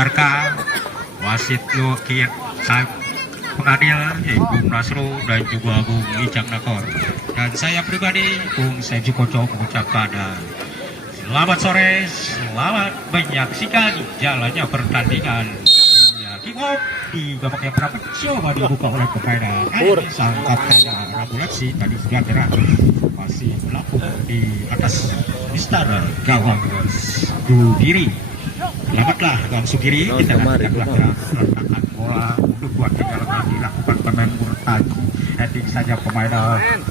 Sarka, wasit Luki pengadil Bung Nasru dan juga Bung Ijang Nakor. Dan saya pribadi Bung Seji Koco mengucapkan selamat sore, selamat menyaksikan jalannya pertandingan. Kick off di babak yang pertama coba dibuka oleh pemain sang kapten Rabu Lepsi tadi sudah gerak masih berlaku di atas mistar gawang Sugiri. Selamatlah gawang Sugiri, kita nantikan pelaksanaan bola untuk buat tinggal dilakukan pemain Murtaji. Heading saja pemain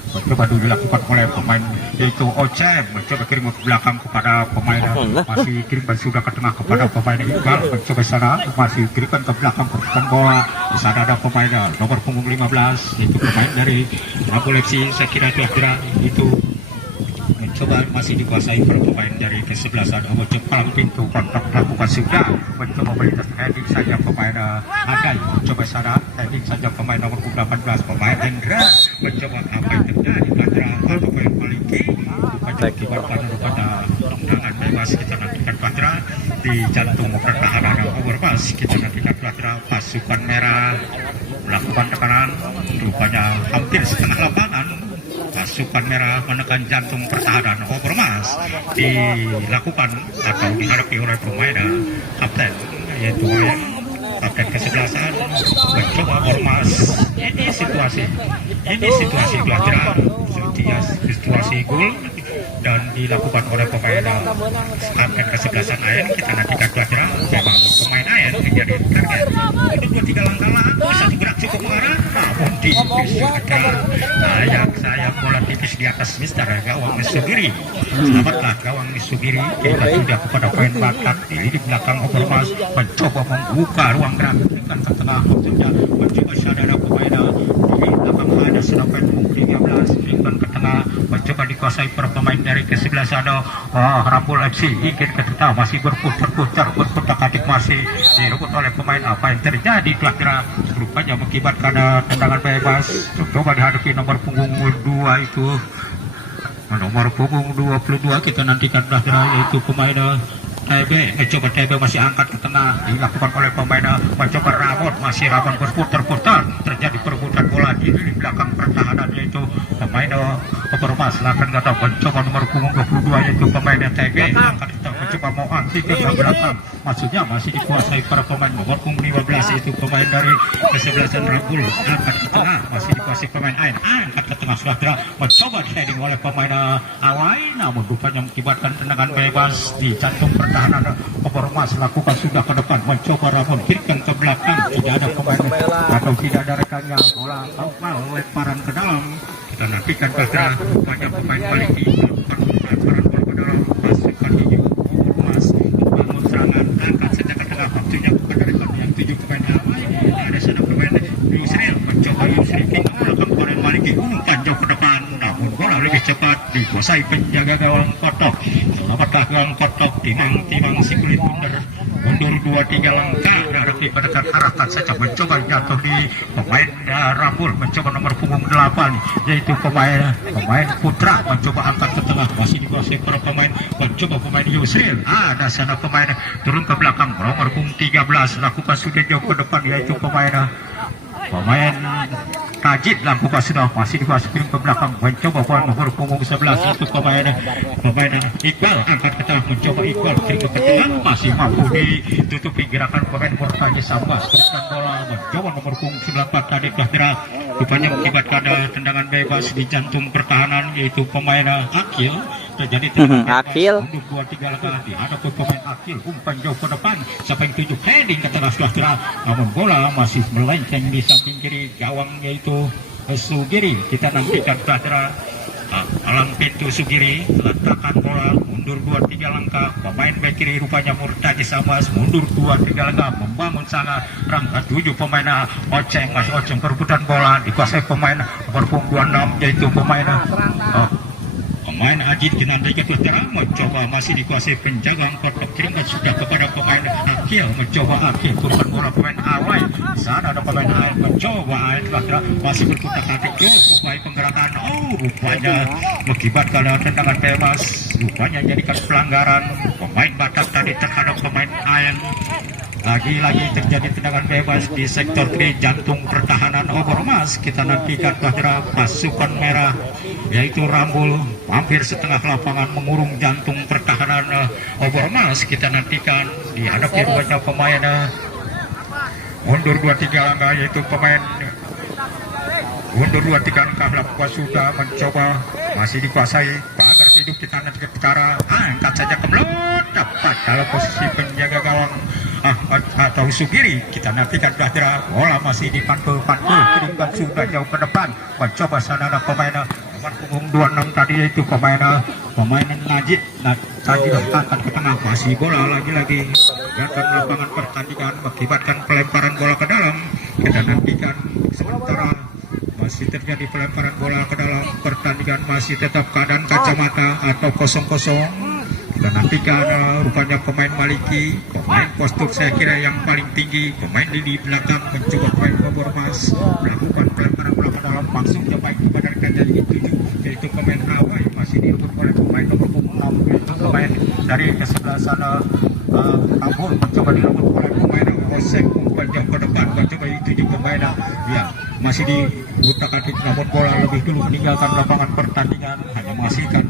coba dulu dilakukan oleh pemain yaitu Ocem, mencoba kirim ke belakang kepada pemain masih kirimkan sudah ke tengah kepada pemain Iqbal, mencoba sana masih kirimkan ke belakang pertukaran bola. Di sana ada pemain nomor punggung 15 yaitu pemain dari Rabu Lepsi. Saya kira itu mencoba masih dikuasai pemain dari kesebelasan Jepang. Pintu kontak lakukan sudah mencoba melintas heading saja pemain Adai, mencoba sana heading saja pemain nomor 18 pemain Hendra, mencoba apa yang terjadi Patra atau pemain Maliki akibat pada tendangan bebas. Kita nantikan Patra di jantung pertahanan overpass. Kita nantikan Patra pasukan merah melakukan tekanan, rupanya hampir setengah lapangan pasukan merah menekan jantung pertahanan overmas dilakukan atau dihadapi oleh pemain kapten yaitu kapten kesebelasan mencoba ormas. Ini situasi pelajaran situasi gol dan dilakukan oleh pemain kapten kesebelasan AN. Kita nantikan pelajaran memang pemain AN menjadi target untuk 2-3 langkah laku satu gerak cukup mengarah namun tipis saya bola tipis di atas mister gawang Sugiri. Selamatlah gawang Sugiri, kita sudah kepada poin Batak di belakang overmas mencoba membuka ruang gerak dengan ke tengah waktunya mencoba sadara pemain di belakang ada senapan 13 kirimkan ke tengah mencoba dikuasai per pemain dari kesebelasan Rampul FC ingin ke tengah masih berputar adik masih direbut oleh pemain. Apa yang terjadi kira-kira rupanya mengakibatkan tendangan bebas. Coba dihadapi nomor punggung 2 itu nomor punggung 22 kita nantikan kira-kira yaitu pemain TB. Coba TB masih angkat ke tengah dilakukan oleh pemain mencoba Ramon, masih Ramon berputar terjadi perebutan bola di belakang pertahanan yaitu pemain Overmas akan kata mencoba nomor punggung 22 yaitu pemain TB angkat kita mencoba mau anti ke belakang maksudnya masih dikuasai para pemain nomor punggung 15 yaitu pemain dari kesebelasan Rambul angkat ke tengah masih dikuasai pemain Ain angkat ke tengah sudah mencoba di-heading oleh pemain Awai namun rupanya mengakibatkan tendangan bebas di jantung pertahanan Overmas lakukan sudah ke depan mencoba Ramon kirikan ke belakang tidak ada pemain atau tidak ada rekannya bola lemparan ke dalam. Kita nantikan kira banyak pemain Maliki melakukan lemparan bola ke dalam pasukan hijau Overmas bangun serangan angkat sejak ke tengah waktunya kepada rekan yang 7 pemain Awai ada sana pemain Yusril mencoba Yusril tinggal belakang pemain Maliki umpan jauh ke depan namun bola lebih cepat dikuasai penjaga gawang Kotok. Selamatlah gawang Kotok timang si kulit mundur 2-3 langkah hadapi pada arahkan saja mencoba jatuh di pemain Rambul mencoba nomor punggung 8 yaitu pemain Putra mencoba angkat ke tengah masih dikuasai para pemain mencoba pemain Yusril ada sana pemain turun ke belakang nomor punggung 13 lakukan sudah jauh ke depan yaitu pemain Tajid lakukan sudah masih dikuasai ke belakang mencoba poin nomor punggung 11 itu pemain Iqbal angkat ke tengah mencoba Iqbal kirim ke tengah masih mampu ditutupi gerakan pemain Murtaji Sambas teruskan bola mencoba nomor punggung 94 tadi kira rupanya mengakibatkan tendangan bebas di jantung pertahanan yaitu pemain Akil terjadi tendangan untuk 2-3 langkah dihadapi pemain Akil umpan jauh ke depan sampai 7 heading ke tengah sudah namun bola masih melenceng di samping kiri gawang yaitu Sugiri. Kita nantikan kira alam pintu Sugiri letakkan bola mundur 2-3 langkah pemain bek kiri rupanya Murtaji Sambas mundur 2-3 langkah membangun sana rangka 7 pemain Oceng perebutan bola dikuasai pemain berpunggung 26 yaitu pemain Ajit Kinandika Putra mencoba masih dikuasai penjaga Kotok kirimkan sudah kepada pemain Akil mencoba Akil turun bola pemain Awai sana ada pemain Ain mencoba Ain masih berkutak-atik upaya penggerakan rupanya mengakibatkan tendangan bebas rupanya jadikan pelanggaran pemain Batak tadi terhadap pemain Ain Lagi-lagi terjadi tendangan bebas di sektor kiri jantung pertahanan Obormas. Kita nantikan kehadiran pasukan merah yaitu Rambul hampir setengah lapangan mengurung jantung pertahanan Obormas. Kita nantikan dihadapi dua pemain mundur 2-3 langkah yaitu pemain mundur 2-3 langkah lakukan sudah mencoba masih dikuasai pagar hidup di tangan Ketara angkat saja ke melot dapat dalam posisi penjaga gawang Ahmad atau Sugiri. Kita nantikan kehadiran bola masih dipantul-pantul kirimkan sudah jauh ke depan mencoba sana ada pemain nomor punggung 26 tadi yaitu pemain Najib. Najib akan ke tengah masih bola lagi-lagi datang lapangan pertandingan mengakibatkan pelemparan bola ke dalam. Kita nantikan sementara masih terjadi pelemparan bola ke dalam pertandingan masih tetap keadaan kacamata atau kosong-kosong. Kita nantikan rupanya pemain Maliki, pemain postur saya kira yang paling tinggi, pemain di belakang mencoba pemain Obormas melakukan pelemparan bola ke dalam maksudnya baik kepada rekan jadi 7 yaitu pemain Awai masih direbut oleh pemain nomor 6 yaitu pemain dari sebelah sana Ambon mencoba direbut oleh pemain Osek umpan jauh ke depan mencoba itu juga pemain ya masih dibutuhkan namun bola lebih dulu meninggalkan lapangan pertandingan hanya mengasihkan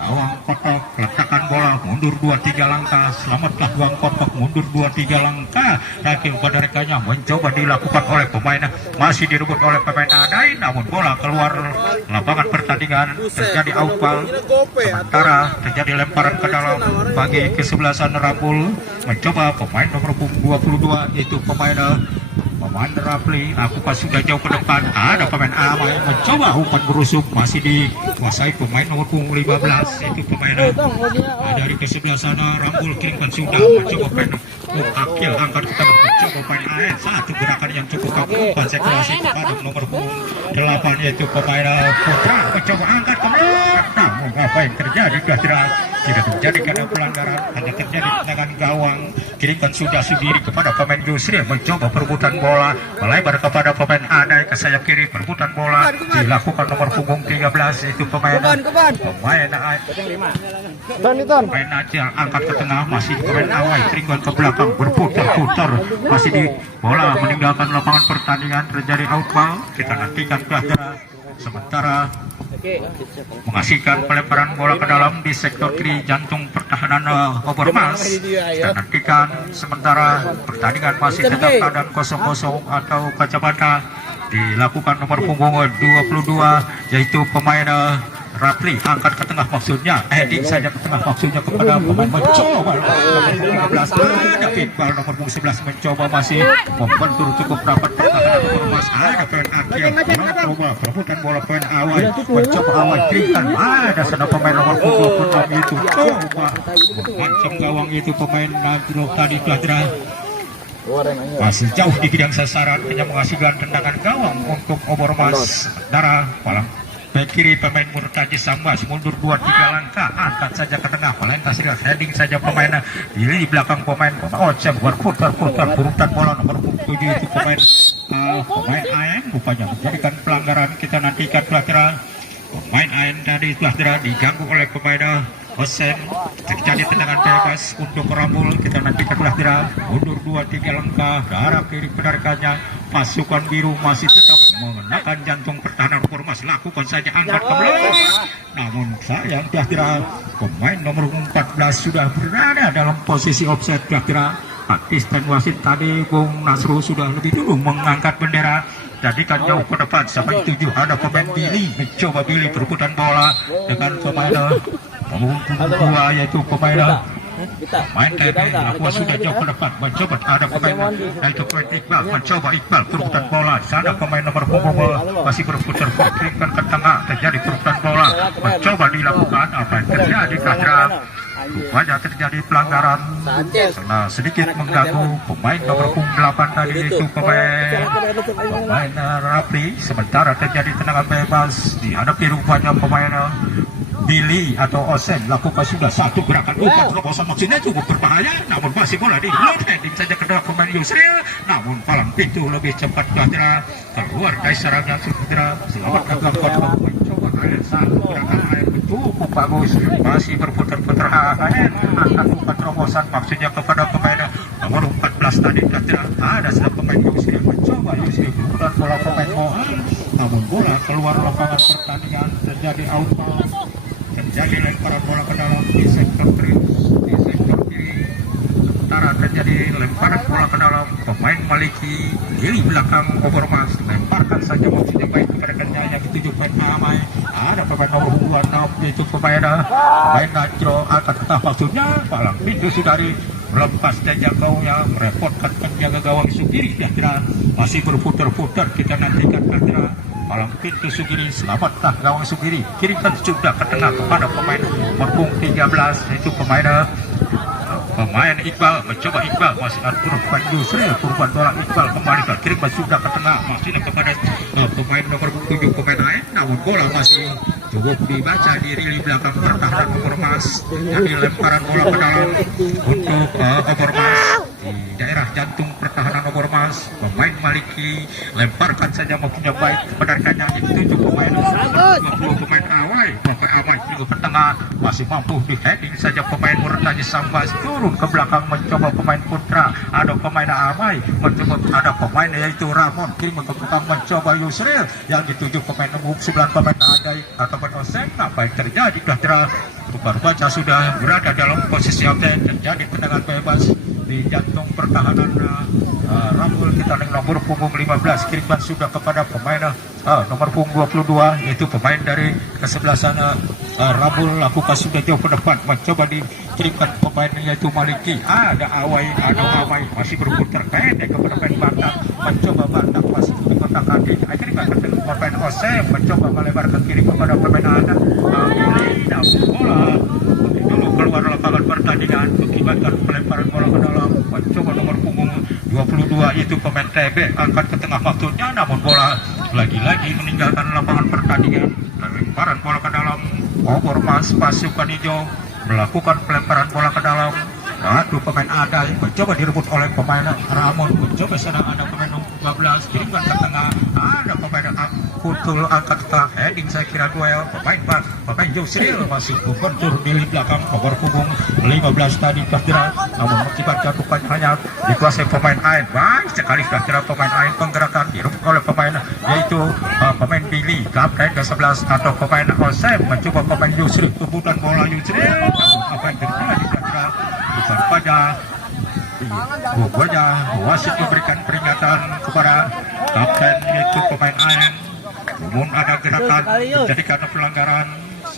gawang kotok letakkan bola mundur 2-3 langkah selamatlah gawang kotok mundur 2-3 langkah lagi pada rekannya mencoba dilakukan oleh pemain masih direbut oleh pemain Adai namun bola keluar lapangan pertandingan terjadi outball sementara terjadi lemparan ke dalam bagi kesebelasan Rambul mencoba pemain nomor 22 yaitu pemain Rafli aku pas sudah jauh ke depan ada pemain Amai mencoba umpan berusuk masih dikuasai pemain nomor 15 yaitu pemain dari kesebelah sana Rambul kirimkan sudah mencoba pemain Akil angkat kita mencoba pemain AN satu gerakan yang cukup kaku konsentrasi kepada nomor 8 yaitu pemain Putra mencoba angkat ke namun apa yang terjadi tidak terjadi karena pelanggaran hanya terjadi tendangan gawang kirimkan sudah sendiri kepada pemain Yusri mencoba perebutan bola melebar kepada pemain Adai ke sayap kiri perebutan bola dilakukan nomor punggung 13 itu pemain Najib angkat ke tengah masih pemain Awai kirimkan ke belakang berputar-putar masih di bola meninggalkan lapangan pertandingan terjadi outball kita nantikan kehadiran sementara mengasihkan pelemparan bola ke dalam di sektor kiri jantung pertahanan Obormas. Kita nantikan sementara pertandingan masih tetap keadaan kosong-kosong atau kacamata dilakukan nomor punggung 22 yaitu pemain Rafli angkat ke tengah maksudnya heading saja ke tengah maksudnya kepada pemain mencoba nomor 15 ada Iqbal nomor 11 mencoba masih membentur cukup rapat pertahanan Obormas ada pemain Akil mencoba perebutan bola pemain Awai mencoba Awai berikan ada sana pemain nomor 26 itu coba memancing gawang itu pemain Najro tadi pelajaran masih jauh di bidang sasaran hanya menghasilkan tendangan gawang untuk Obormas darah palang back kiri pemain Murtaji Sambas mundur 2-3 langkah angkat saja ke tengah melintas heading saja pemain di belakang pemain Ocem berputar-putar burutan bola nomor 7 itu pemain AN rupanya menjadikan pelanggaran kita nantikan pelajaran pemain AN tadi telah diganggu oleh pemain Hosen terjadi tendangan bebas untuk Rambul kita nantikan pelajaran mundur 2-3 langkah ke arah kiri penarikannya pasukan biru masih tetap mengenakan jantung pertahanan Obormas lakukan saja angkat ke belakang namun sayang kira-kira pemain nomor 14 sudah berada dalam posisi offset kira-kira asisten wasit tadi Bung Nasru sudah lebih dulu mengangkat bendera jadikan jauh ke depan sampai 7 ada pemain Billy mencoba Billy perebutan bola dengan pemain nomor 2 yaitu pemain TNI aku sudah jauh ke depan mencoba ada pemain yaitu pemain Iqbal mencoba Iqbal perebutan bola sana pemain nomor punggung masih berputar-putar kirimkan ke tengah terjadi perebutan bola mencoba dilakukan apa yang terjadi karena banyak terjadi pelanggaran karena sedikit mengganggu pemain nomor 8 tadi itu pemain Rafli sementara terjadi tendangan bebas dihadapi rupanya pemain Billy atau Osen lakukan sudah satu gerakan umpan terobosan maksudnya cukup berbahaya namun masih bola di load heading saja ke dalam pemain Yusril namun palang pintu lebih cepat keluar dari sarangnya selamat gagal mencoba satu gerakan air cukup bagus masih berputar-putar angkat umpan terobosan maksudnya kepada pemain ke-11 tadi ada sedang pemain Yusri mencoba Yusri dan bola pemain Mohan, namun bola keluar lapangan pertandingan, terjadi out ball, terjadi lemparan bola ke dalam di sektor kiri, sementara terjadi lemparan bola ke dalam pemain Maliki di belakang Obormas, lemparkan saja maksudnya baik kepada kerja yang dituju pemain Amai, ada pemain nomor 26 yaitu pemain Najro akan tetap maksudnya palang pintu Sudari melepas dan jangkaunya merepotkan penjaga gawang Sugiri. Masih berputar-putar, kita nantikan palang pintu Sugiri, selamatlah gawang Sugiri, kirimkan sudah ke tengah kepada pemain nomor 13 yaitu pemain Iqbal, mencoba Iqbal masih atur pemain Yusri, kurban bola Iqbal kembali ke kirim sudah ke tengah masihnya kepada pemain nomor 7 pemain lain, namun bola masih cukup dibaca di rili belakang pertahanan Obormas. Jadi lemparan bola ke dalam untuk Obormas di daerah jantung pertahanan Obormas. Pemain Maliki lemparkan saja maksudnya baik kepada rekannya itu pemain 20 pemain Awai, pemain Awai juga ke tengah masih mampu di heading saja pemain Murtani Sambas turun ke belakang mencoba pemain Putra, ada pemain Amai mencoba, ada pemain yaitu Ramon kirim ke belakang mencoba Yusril yang dituju pemain nomor 9 pemain Adai atau Oseng. Apa yang terjadi baca sudah berada dalam posisi outside, terjadi tendangan bebas di jantung pertahanan Ramul kita dengan nomor punggung 15 kirimkan sudah kepada pemain nomor punggung 22 yaitu pemain dari kesebelasan Ramul lakukan sudah jauh ke depan mencoba dikirimkan pemain yaitu Maliki, ada Amai masih berputar pendek kepada pemain Batak, mencoba Batak masih di kotak kaki akhirnya pemain Osem mencoba melebar ke kiri kepada pemain Ana bola dulu keluar lapangan pertandingan mengakibatkan pelemparan bola ke dalam, mencoba nomor punggung 22 itu pemain TB angkat ke tengah waktunya, namun bola lagi-lagi meninggalkan lapangan pertandingan. Pelemparan bola ke dalam, Obormas pasukan hijau melakukan pelemparan bola ke dalam. Aduh, pemain Adai mencoba direbut oleh pemain Ramon, mencoba sedang ada pemain nomor 12 kirimkan ke tengah, ada pemain Kutul angkat ke heading saya kira duel pemain Yusril masih berbentur di belakang nomor punggung 15 tadi namun mengakibatkan bukan hanya dikuasai pemain Ain, baik sekali pemain Ain penggerakan direbut oleh pemain yaitu pemain Billy kapten ke-11 atau pemain Osem mencoba pemain Yusril rebutan bola Yusril, namun apa yang terjadi bukan pada pokoknya wasit memberikan peringatan kepada kapten yaitu pemain Ain, namun ada gerakan jadi karena pelanggaran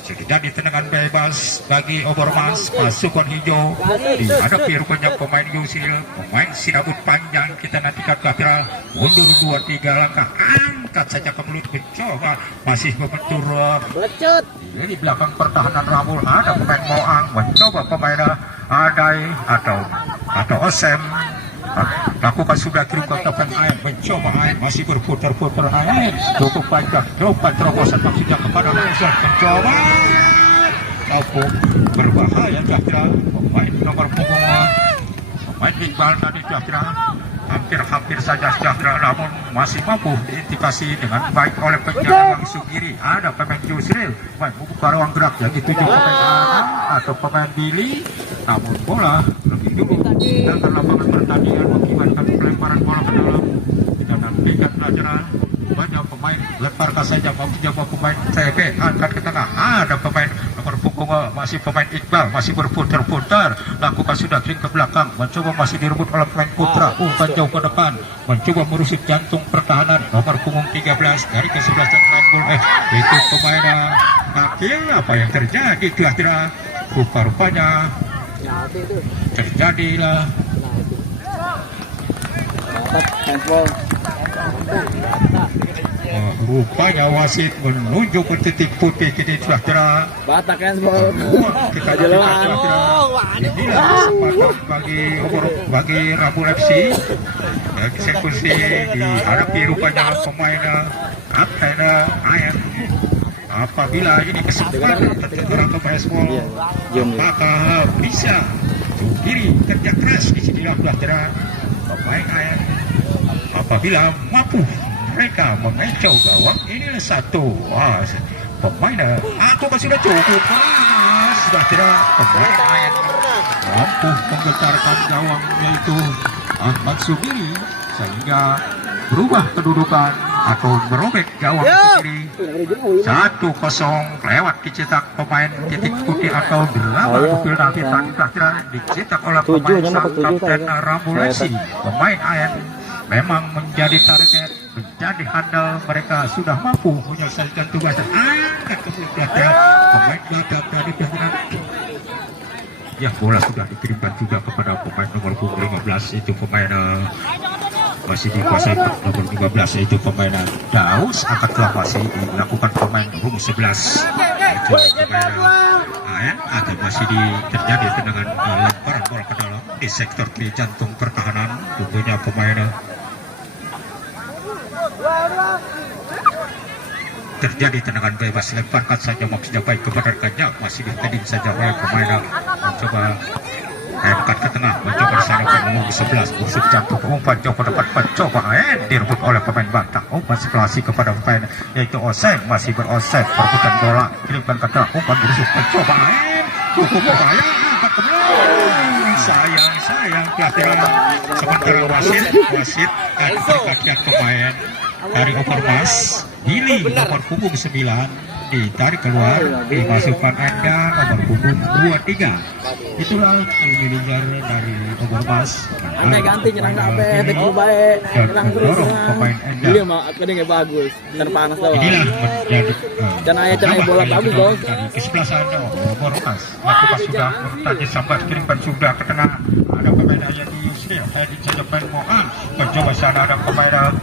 jadi tendangan bebas bagi Obormas pasukan hijau dihadapi rupanya pemain Yusil, pemain sinabut panjang. Kita nantikan Kapira mundur 2-3 langkah, angkat saja ke mulut mencoba masih membentur di belakang pertahanan Ramul, ada pemain Moang mencoba pemain Adai atau Osem lakukan sudah kirim ke depan Ain, mencoba Ain masih berputar-putar Ain cukup panjang, coba terobosan maksudnya kepada Malaysia, mencoba laku berbahaya Jahira pemain nomor punggung pemain Iqbal tadi Jahira hampir saja Jahira, namun masih mampu diantisipasi dengan baik oleh penjaga Wang Sugiri. Ada pemain Yusril membuka ruang gerak yang dituju pemain Anang atau pemain Billy, namun bola lebih dulu tinggalkan lapangan pertandingan mengakibatkan pelemparan bola ke dalam. Kita nantikan pelajaran banyak pemain lemparkan saja mencoba pemain TB angkat ke tengah, ada pemain nomor punggung masih pemain Iqbal masih berputar-putar lakukan sudah kirim ke belakang mencoba masih direbut oleh pemain Putra, jauh ke depan mencoba merusik jantung pertahanan nomor punggung 13 dari kesebelasan Rambul itu pemain akhir. Apa yang terjadi kira-kira rupa-rupanya terjadilah rupanya wasit menunjuk ke titik putih kini kira-kira Batak handball kita inilah kesempatan bagi Rambul FC eksekusi dihadapi rupanya pemain kapten Ayan. Apabila ini kesempatan tertentu untuk baseball maka bisa kiri kerja keras di sini pemain Ayan apabila mampu mereka mengecoh gawang. Inilah satu pemain aku sudah cukup sudah tidak pemain Ayan mampu menggetarkan gawang yaitu Ahmad Sugiri, sehingga berubah kedudukan atau merobek gawang kiri 1-0 lewat dicetak pemain titik putih atau drama penalti tadi terakhir dicetak oleh pemain sang kapten Ramulesi. Pemain AN memang menjadi target, menjadi handal, mereka sudah mampu menyelesaikan tugas dan angkat ke belakang pemain Batak dari pihak. Ya, bola sudah dikirimkan juga kepada pemain nomor 15 itu pemain masih dikuasai nomor 15 yaitu pemain Daus, angkatlah masih dilakukan pemain nomor 11 itu pemain AN atau masih terjadi tendangan lemparan bola ke dalam di sektor kiri jantung pertahanan tentunya pemain terjadi tendangan bebas, lemparkan saja maksudnya baik kepada rekannya, masih ditedim saja oleh pemain mencoba angkat ke tengah, mencoba sana nomor 11 busuk jantung umpan jauh ke depan, mencoba direbut oleh pemain Batak, umpan sekelasi kepada pemain yaitu Oseng, masih beroseng perebutan bola, kirimkan ke tengah, umpan busuk, mencoba cukup berbahaya, angkat ke belakang, sayang pelatihan sementara wasit kakian pemain dari Overmas Billy nomor punggung 9 ditarik keluar, dimasukkan Enda nomor punggung 23. Itulah manajer dari Overmas. Ganti nyerang apa? Teguh baik. Nyerang terus. Pemain Enda. Dia mah akademi bagus. Dan panas doang. Inilah menjadi Canaya bola bagus dong. dari kesebelasan Overmas. Lakukan sudah tadi sambat kirimkan sudah ke tengah. Ada pemain yang di Yusril. Tadi saja pemain Mohan. Mencoba sana ada pemain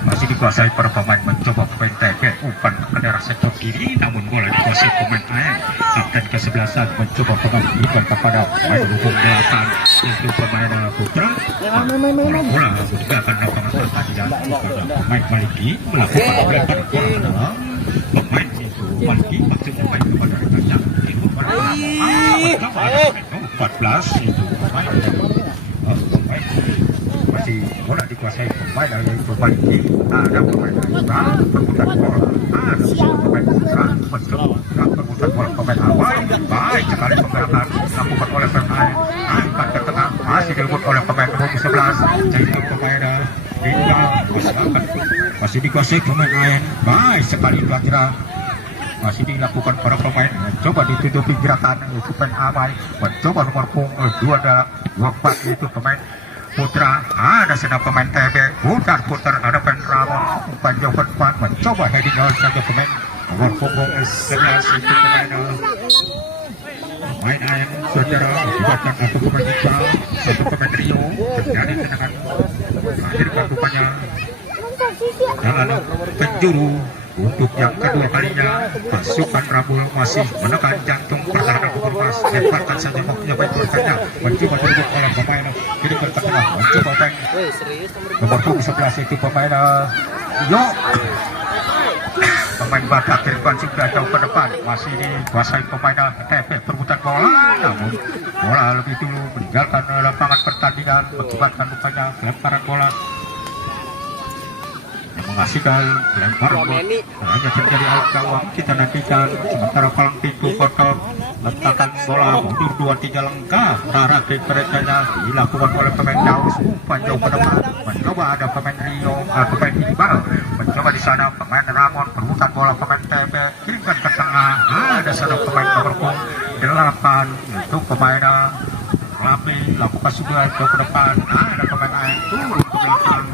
masih dikuasai para pemain, mencoba pemain TB umpan ke daerah sektor kiri, namun bola dikuasai pemain AN. Kapten kesebelasan mencoba pemain kepada pemain hubung belakang itu pemain Putra. Bola meninggalkan lapangan pertandingan kepada pemain Maliki melakukan lempar bola ke dalam pemain itu Maliki maksud pemain kepada rekannya itu pada 14 itu pemain masih bola dikuasai pemain dari pemain ini, ada pemain Putra perputaran bola, ada pemain Putra mencoba perputaran bola pemain awal, baik sekali penggerakan dilakukan oleh pemain angkat ke tengah, masih direbut oleh pemain nomor 11 yaitu pemain Dinda, masih dikuasai pemain lain, baik sekali pelatihan masih dilakukan para pemain, mencoba ditutupi gerakan itu pemain Amai, mencoba nomor punggung 2 dalam 24 itu pemain Putra, ada sedang pemain TB, putar ada pemain Ramon, umpan jauh ke depan, mencoba heading out saja pemain nomor punggung 11 itu pemain AN saudara dibuatkan satu pemain Iqbal, satu pemain Rio, terjadi tendangan akhir rupanya jalan penjuru untuk yang kedua kalinya. Pasukan Rabul masih menekan jantung pertahanan Overmas, lemparkan saja waktunya baik berkanya, mencoba direbut oleh pemain kiri ke tengah, mencoba pemain nomor punggung 11 itu pemain pemain Batak kirimkan juga jauh ke depan, masih dikuasai pemain TP perebutan bola, namun bola lebih dulu meninggalkan lapangan pertandingan, mengakibatkan rupanya lemparan bola menghasilkan lemparan bola hanya terjadi out gawang. Kita nantikan sementara palang pintu kotor letakkan bola mundur 2-3 langkah arah ke keretanya dilakukan oleh pemain Daus, umpan jauh ke depan, mencoba ada pemain Rio, pemain Iqbal, mencoba di sana pemain Ramon perebutan bola pemain TB, kirimkan ke tengah, ada sana pemain nomor 8 itu pemain Lapi, lakukan juga jauh ke depan, ada pemain AN turun ke belakang,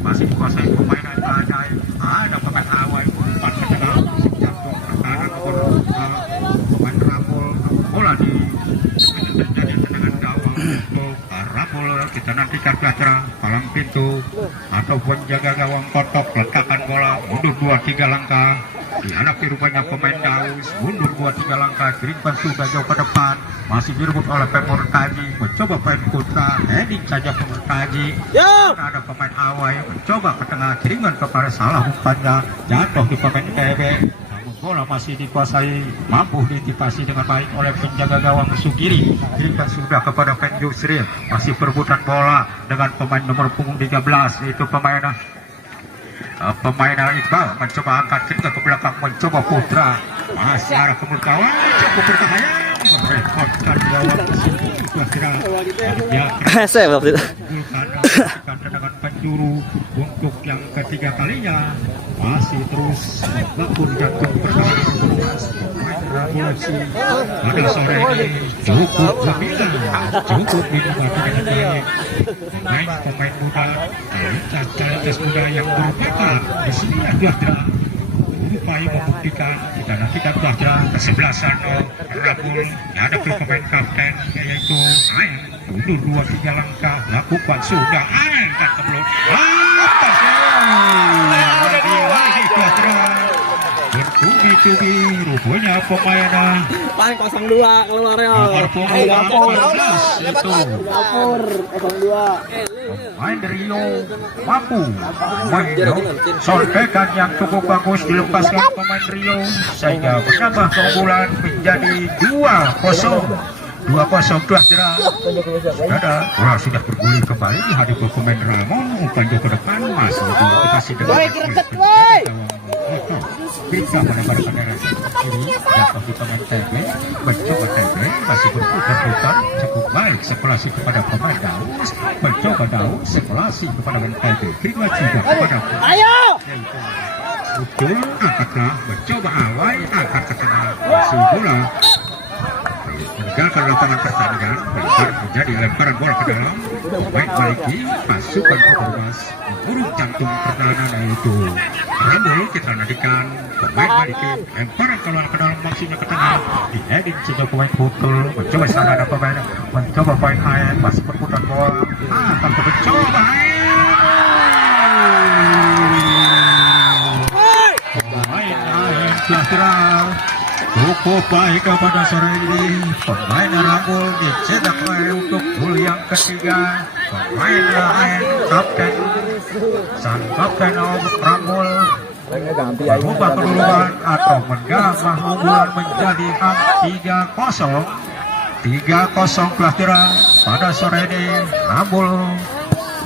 masih dikuasai pemain Ajai, ada pemain Awai, umpan ke tengah jantung pertahanan pemain Ramul, bola di terjadi tendangan gawang untuk Ramul. Kita nantikan pelajar palang pintu ataupun jaga gawang kotok, letakkan bola mundur 2-3 langkah, dihadapi rupanya pemain Daus, mundur 2-3 langkah, kirimkan sudah jauh ke depan, masih direbut oleh pemain Taji, mencoba pemain Putra, heading saja pemain Taji, ada pemain Awai, mencoba ke tengah, kirimkan kepada salah umpannya, jatuh di pemain TB, namun bola masih dikuasai, mampu ditipasi dengan baik oleh penjaga gawang Sugiri, kirimkan sudah kepada pemain Yusril, masih perebutan bola dengan pemain nomor punggung 13, itu pemain pemain Iqbal mencoba angkat ke belakang, mencoba Putra masih arah ke kawan, cukup berbahaya, merekodkan gawang ke sini. Kira-kira Saya waktu itu. tendangan penjuru untuk yang ketiga kalinya, masih terus membangun jantung pertahanan regulasi pada sore ini cukup gemilang, cukup dinikmati dengan baik. Pemain muda, cacat muda yang berbakat di sini adalah berupaya membuktikan. Kita nantikan bahagia kesebelasan Rabul ada pemain kapten yaitu Ain, mundur 2-3 langkah, lakukan sudah angkat ke belut lagi bertubi-tubi rupanya pemain Pan 02 keluar ya. nomor punggung 18 itu Dapur 02. pemain Rio mampu sontekan yang cukup bagus dilepaskan pemain Rio sehingga menambah keunggulan menjadi 2-0 telah jerah. Bola sudah bergulir kembali dihadapi pemain Ramon, umpan ke depan masih dikasih dengan bisa menebarkan darah ini jatuh di pemain TB, mencoba TB masih berputar-putar cukup baik sekulasi kepada pemain Daus, mencoba Daus sekulasi kepada pemain TB, terima juga kepada betul angkatlah, mencoba awal angkat ke tengah masih bola meninggalkan lapangan pertandingan, menjadi lemparan bola ke dalam pemain Maliki pasukan Korbas memburuk jantung pertahanan yaitu Rambul. Kita nantikan pemain Maliki lemparan ke dalam maksudnya ke tengah di heading sehingga pemain Putul mencoba sana ada pemain mencoba pemain Ayan masih berputar bola tanpa mencoba pemain Ayan telah cukup baik pada sore ini. Pemain Rambul dicetak untuk gol yang ketiga. Pemain lain kapten sang kapten Rambul mengubah kedudukan atau menambah keunggulan menjadi 3-0 telah terang pada sore ini. Rambul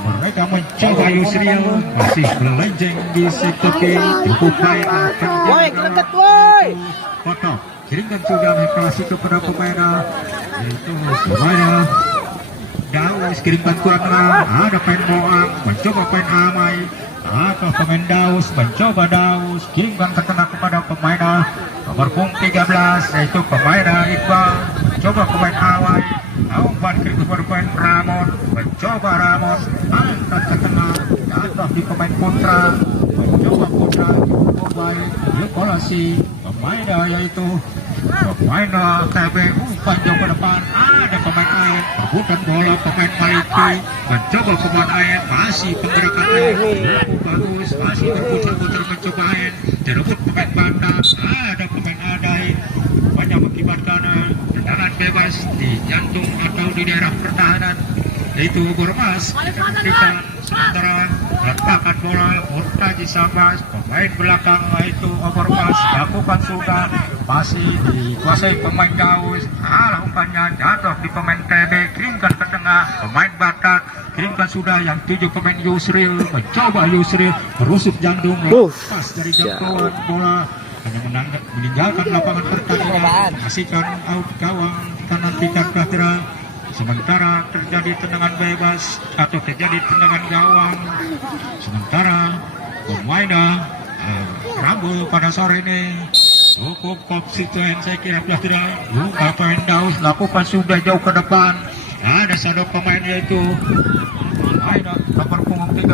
mereka mencoba Yusril masih melenceng di sektor kiri cukup baik. Kotok kirimkan sudah reklasi kepada pemain itu pemain Daus kirimkan kurang ada pemain Moang mencoba pemain Amai atau pemain Daus mencoba Daus kirimkan ke tengah kepada pemain nomor punggung 13 yaitu pemain Iqbal mencoba pemain Awai umpan kirim kepada pemain Ramon mencoba Ramon angkat ke tengah jatuh di pemain Putra mencoba Putra cukup baik evaluasi pemain yaitu pemain TB umpan jauh ke depan ada pemain Ain rebutan bola pemain Maliki mencoba pemain Ain masih penggerakan Ain bagus masih berputar-putar mencoba Ain direbut pemain Batak ada pemain Adai banyak mengakibatkan tendangan bebas di jantung atau di daerah pertahanan yaitu Bormas. Kita sementara letakkan bola Murtaji Sabas pemain belakang yaitu Bormas lakukan sudah masih dikuasai pemain Daus umpannya jatuh di pemain TB kirimkan ke tengah pemain Batak kirimkan sudah yang 7 pemain Yusril mencoba Yusril merusuk jantung lepas dari jangkauan bola hanya meninggalkan lapangan pertandingan menghasilkan out gawang. Kita nantikan pelajaran sementara terjadi tendangan bebas atau terjadi tendangan gawang sementara pemain Rambul pada sore ini cukup konsisten saya kira pelajaran pemain Daus lakukan sudah jauh ke depan ada satu pemain yaitu pemain nomor punggung 13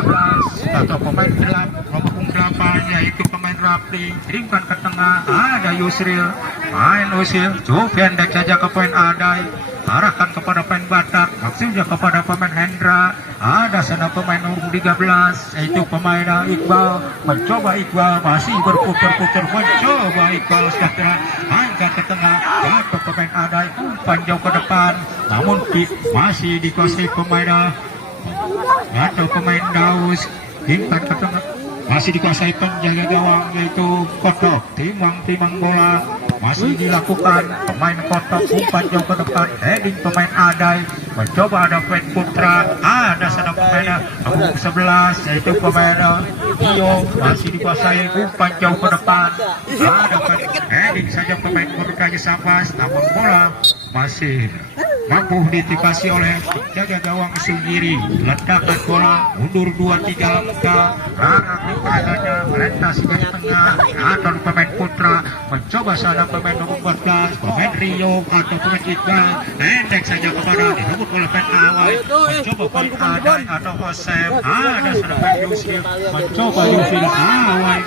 atau pemain nomor punggung 8 yaitu pemain Rapli kirimkan ke tengah ada Yusril main Yusril cukup pendek saja ke pemain Adai arahkan kepada pemain Batak maksudnya kepada pemain Hendra ada sana pemain nomor 13 yaitu pemain Iqbal mencoba Iqbal masih berputar-putar mencoba Iqbal sejahtera angkat ke tengah atau pemain Adai umpan jauh ke depan namun masih dikuasai pemain atau pemain Daus kirimkan ke tengah masih dikuasai penjaga gawang yaitu Kotok timang bola masih dilakukan pemain Kotok umpan jauh ke depan heading pemain Adai mencoba ada pemain putra, ada sana pemain nomor 11 yaitu pemain Dio masih dikuasai umpan jauh ke depan, ada pemain heading saja pemain Murkaji Sambas, namun bola masih mampu ditipasi oleh penjaga gawang Sugiri. Ledakan bola mundur 2-3 langkah, Rara diperaganya melintasi dari tengah, atau pemain putra mencoba sana pemain nomor 14 pemain Rio atau pemain Iqbal, pendek saja kepada direbut oleh pemain Awai, mencoba pemain Adai atau Osem, ada sana pemain Yusril, mencoba Yusril Awai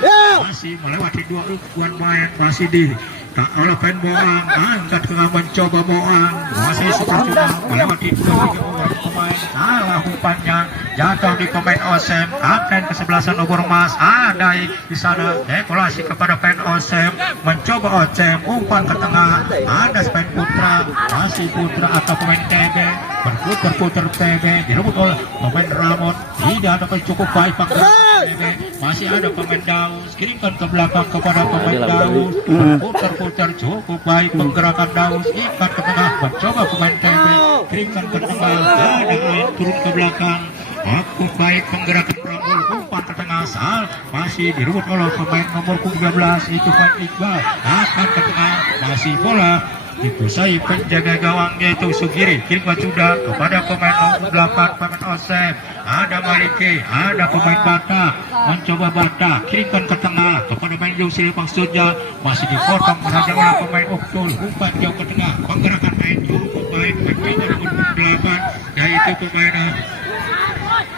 masih melewati dua ribuan main, masih di tak oleh pen Boang, angkat ke mencoba Boang, masih sepertinya melewati dua pemain, salah umpannya jatuh di pemain Osem, kapten kesebelasan nomor emas Adai di sana, evaluasi kepada pen Osem, mencoba Osem umpan ke tengah, ada pemain putra, masih putra atau pemain TB, berputar-putar TB direbut oleh pemain Ramon, tidak ada cukup baik pakai TB, masih ada pemain Daus, kirimkan ke belakang kepada pemain Daus, berputar-putar cukup baik penggerakan Daus, ikat ke tengah, mencoba pemain TB, kirimkan ke tengah, ada turun ke belakang, aku baik penggerakan Ramon, umpan ke tengah, sal masih direbut oleh pemain nomor 13 itu pemain Iqbal, akan ke tengah, masih bola dikuasai penjaga gawang yaitu Sugiri, kirimkan sudah kepada pemain nomor 8 pemain Osep, ada Marike, ada pemain Bata, mencoba Bata, kirimkan ke tengah kepada pemain Yusril maksudnya, masih dipotong saja oleh pemain Uktul, umpan jauh ke tengah, penggerakan main cukup baik, mencoba nomor 8 yaitu pemain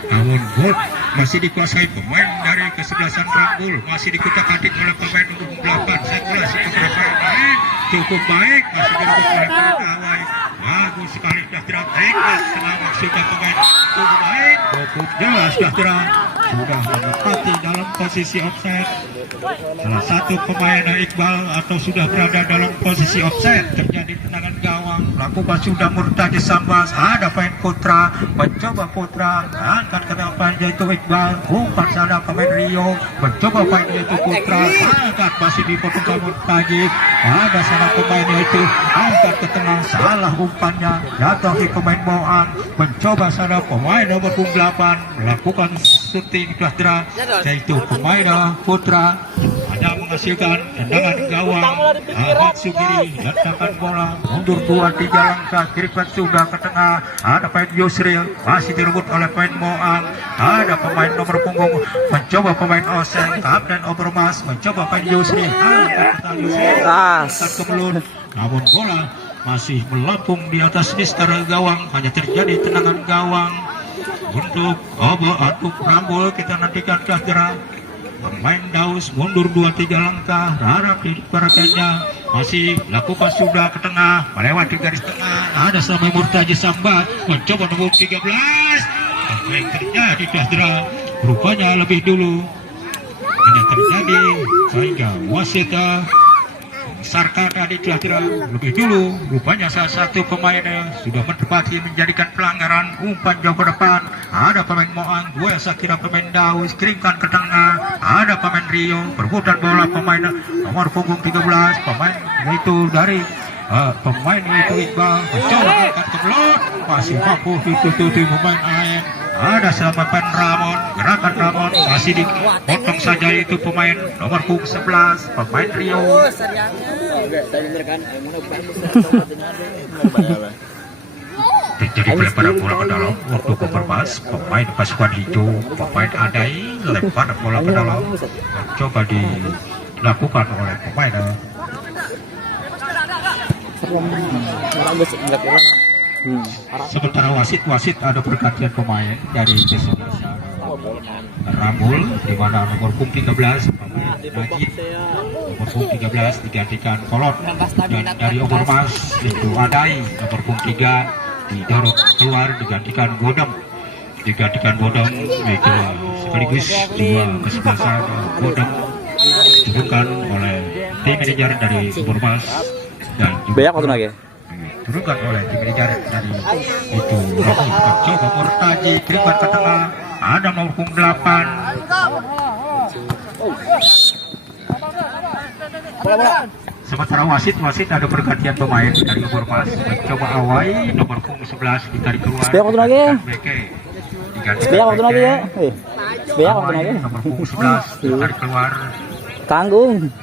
namun Bot masih dikuasai pemain dari kesebelasan Rambul, masih dikutak-atik oleh pemain nomor 8, sirkulasi kepada pemain cukup baik, masih direbut oleh pemain Awai, bagus sekali sudah tegas sama maksudnya pemain cukup baik, cukup jelas sudah menempati dalam posisi offset, salah satu pemain Iqbal atau sudah berada dalam posisi offset, terjadi tendangan gawang, lakukan sudah Murtaji Sambas, ada pemain putra, mencoba putra, angkat ke depan yaitu Iqbal, umpan sana pemain Rio, mencoba pemain yaitu putra, angkat masih dipotong ke Murtaji, ada sana pemain yaitu angkat ke tengah, salah umpannya, jatuh di pemain Boang, mencoba sana pemain nomor 8 melakukan shooting Dastra, yaitu pemain putra hanya menghasilkan tendangan gawang, Ahmad Sugiri letakkan bola mundur 2-3 langkah, kirimkan sudah ke tengah, ada pemain Yusril masih direbut oleh pemain Moang, ada pemain nomor punggung mencoba pemain Oseng, kapten Obermas mencoba pemain Yusril, ke belut, namun bola masih melambung di atas mister gawang, hanya terjadi tendangan gawang untuk Obo atau Rambul. Kita nantikan kehadiran pemain Daus mundur 2-3 langkah, harap diperhatikannya, masih lakukan sudah ke tengah, melewati garis tengah, ada sampai Murtaji Sambat mencoba nomor 13, apa yang terjadi kehadiran rupanya lebih dulu hanya terjadi sehingga wasit Sarkana di kehadiran lebih dulu, rupanya salah satu pemainnya sudah menepati menjadikan pelanggaran, umpan jauh ke depan, ada pemain Moang, gue saya kira pemain Daus, kirimkan ke tengah, ada pemain Rio, berputar bola pemain nomor punggung 13, pemain itu dari pemain itu Iqbal, mencoba angkat ke belakang, masih mampu ditutupi pemain AM, ada sama pemain Ramon, gerakan Ramon masih dipotong saja itu pemain nomor punggung 11, pemain Rio. Terjadi pelemparan bola ke dalam untuk Obermas, pemain pasukan hijau, pemain Adai lempar bola ke dalam, coba dilakukan oleh pemain sementara wasit ada pergantian pemain dari kesebelasan Rambul, di mana nomor punggung 13 Majid, nomor punggung 13 digantikan Kolot, dan dari Obermas itu Adai, nomor punggung 3 didorong keluar digantikan Bodem, itu sekaligus dua kesebelasan Bodem diturunkan oleh tim manajer dari Obermas dan juga turunkan oleh tim manajer dari itu coba Murtaji kirimkan ke tengah, ada nomor punggung 8 Sementara wasit ada pergantian pemain dari Bormas. Coba Awai nomor punggung 11 ditarik keluar. Sepiak waktu lagi. Beke. Sepiak waktu lagi ya. Sepiak waktu lagi. Nomor punggung 11 ditarik keluar. Tanggung.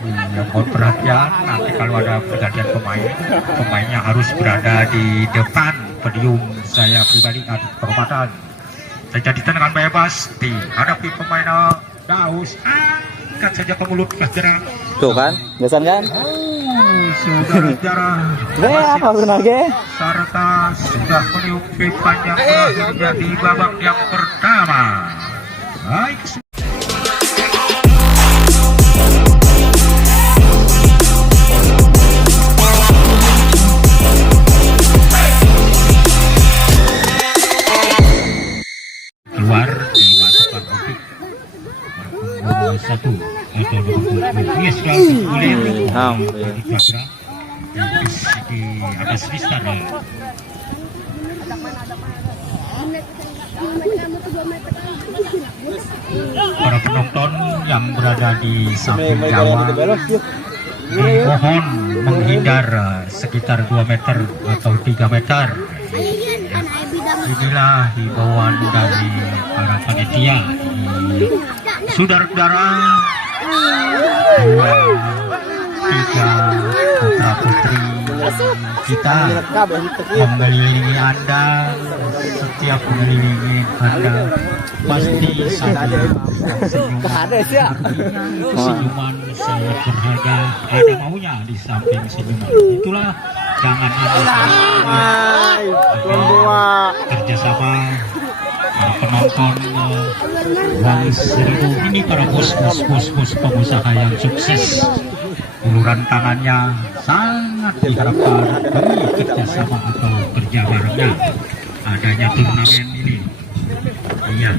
Iya, mohon perhatian nanti kalau ada pergantian pemainnya harus berada di depan podium. Saya pribadi ada penghormatan. Terjadi tendangan bebas dihadapi pemain Daus, angkat saja ke mulut Fajra. Tuh kan, biasan kan? Saudara-saudara, apa lagi? serta sudah meniup pipanya terakhirnya di babak yang pertama. Baik. Keluar dimasukkan untuk nomor 1 atau nomor 20. Yes, boleh di atas listar. Para penonton yang berada di samping gawang mohon menghindar sekitar 2 meter atau 3 meter. Inilah himbauan dari para panitia. Saudara-saudara, 2, 3 putra putri kita mengelilingi Anda. Setiap mengelilingi Anda pasti sambil senyuman sangat berharga. Ada maunya di samping senyuman. Itulah jangan kerjasama para penonton uang 1000 ini, para bos pengusaha yang sukses. Uluran tangannya sangat diharapkan demi kerjasama atau kerja barengnya adanya turnamen ini. Iya,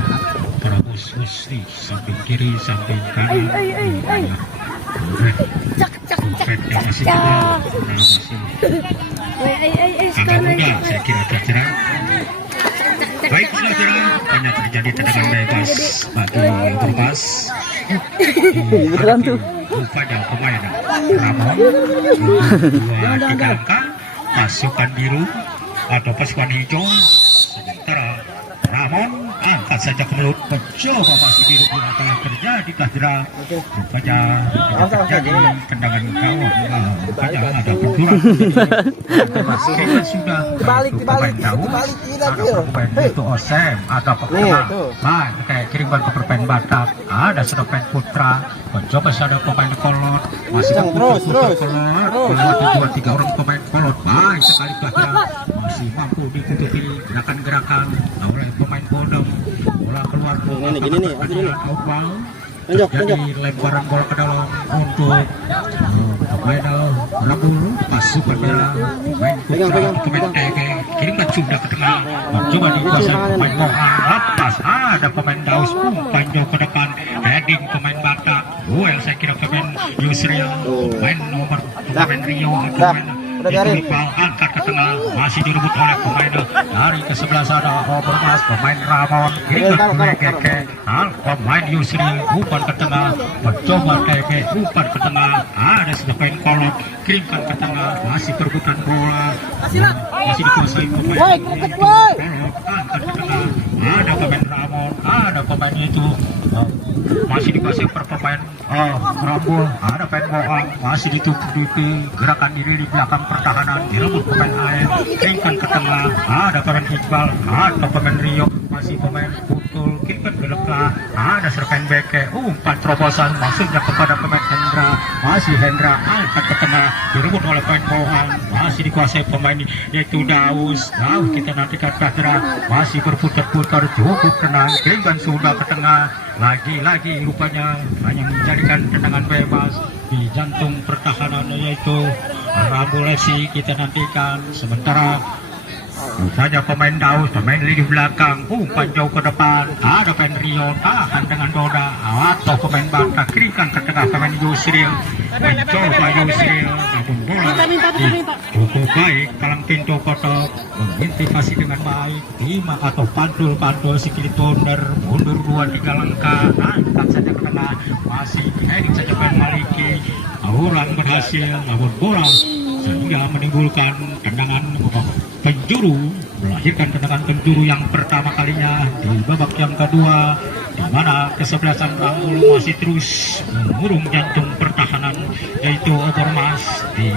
para bos nih samping kiri samping kanan. Dompetnya masih ada, agak muda saya kira Fajra. Baik saudara, hanya terjadi tendangan bebas bagi Bormas. Rupanya pemain Ramon 2-3 angka pasukan biru atau pasukan hijau. Sementara Ramon angkat saja ke mulut, mencoba masih di ruang apa yang terjadi Fajra. Rupanya terjadi tendangan gawang. Rupanya ada benturan. Basketnya sudah pemain Daus, ada pemain itu Osem, ada pemain kayak kiriman ke perpen Batak, ada sudah pemain Putra, mencoba ada pemain Kolot, masih putar Kolot, 2-3 orang pemain Kolot. Baik sekali Fajra, masih mampu diikuti gerakan-gerakan oleh pemain Bodong. Bola keluar jadi lemparan bola ke dalam untuk pemain Rabul. Pasukan main Putra pemain TG kirimkan sudah ke tengah, mencoba dikuasai pemain Mohan. Lepas ada pemain Daus panjang ke depan, heading pemain Batak. Yang saya kira pemain Yusril, pemain nomor pemain Rio atau angkat ke tengah, masih direbut oleh pemain dari ke sebelah sana Bormas, pemain Ramon pemain Keke, pemain Yusri umpan ke tengah, mencoba Keke umpan ke tengah, ada sudah pemain Kolot kirimkan ke tengah, masih perebutan bola, masih dikuasai pemain Kolot, angkat ke tengah, ada pemain Ramon, ada pemain itu masih dikuasai pemain Rambul, ada pemain Moang, masih ditutupi gerakan diri di belakang pertahanan, direbut pemain AN, kirimkan ke tengah, ada pemain Iqbal, ada pemain Rio, masih pemain Putul, kirimkan ke depan, ada serpen Beke, umpan terobosan maksudnya kepada pemain Hendra, masih Hendra angkat ke tengah, direbut oleh pemain Moang, masih dikuasai pemain yaitu Daus. Kita nantikan Fajra, masih berputar-putar cukup tenang, kirimkan sudah ke tengah, lagi-lagi rupanya hanya menjadikan tendangan bebas di jantung pertahanan yaitu Rabulesi. Kita nantikan sementara saja pemain Daus, pemain lini belakang, umpan jauh ke depan, ada pemain Rio tahan dengan Doda, atau pemain Batak kirikan ke tengah pemain Yusril, mencoba Yusril, namun bola cukup baik, palang pintu kotak, mengintimidasi dengan baik, 5 atau pantul sikit tunder, mundur 2-3 langkah, angkat saja ke tengah, masih heading saja pemain Maliki, Auran berhasil, namun bola sehingga menimbulkan tendangan penjuru, melahirkan tendangan penjuru yang pertama kalinya di babak yang kedua, di mana kesebelasan Rambul masih terus mengurung jantung pertahanan, yaitu Obormas di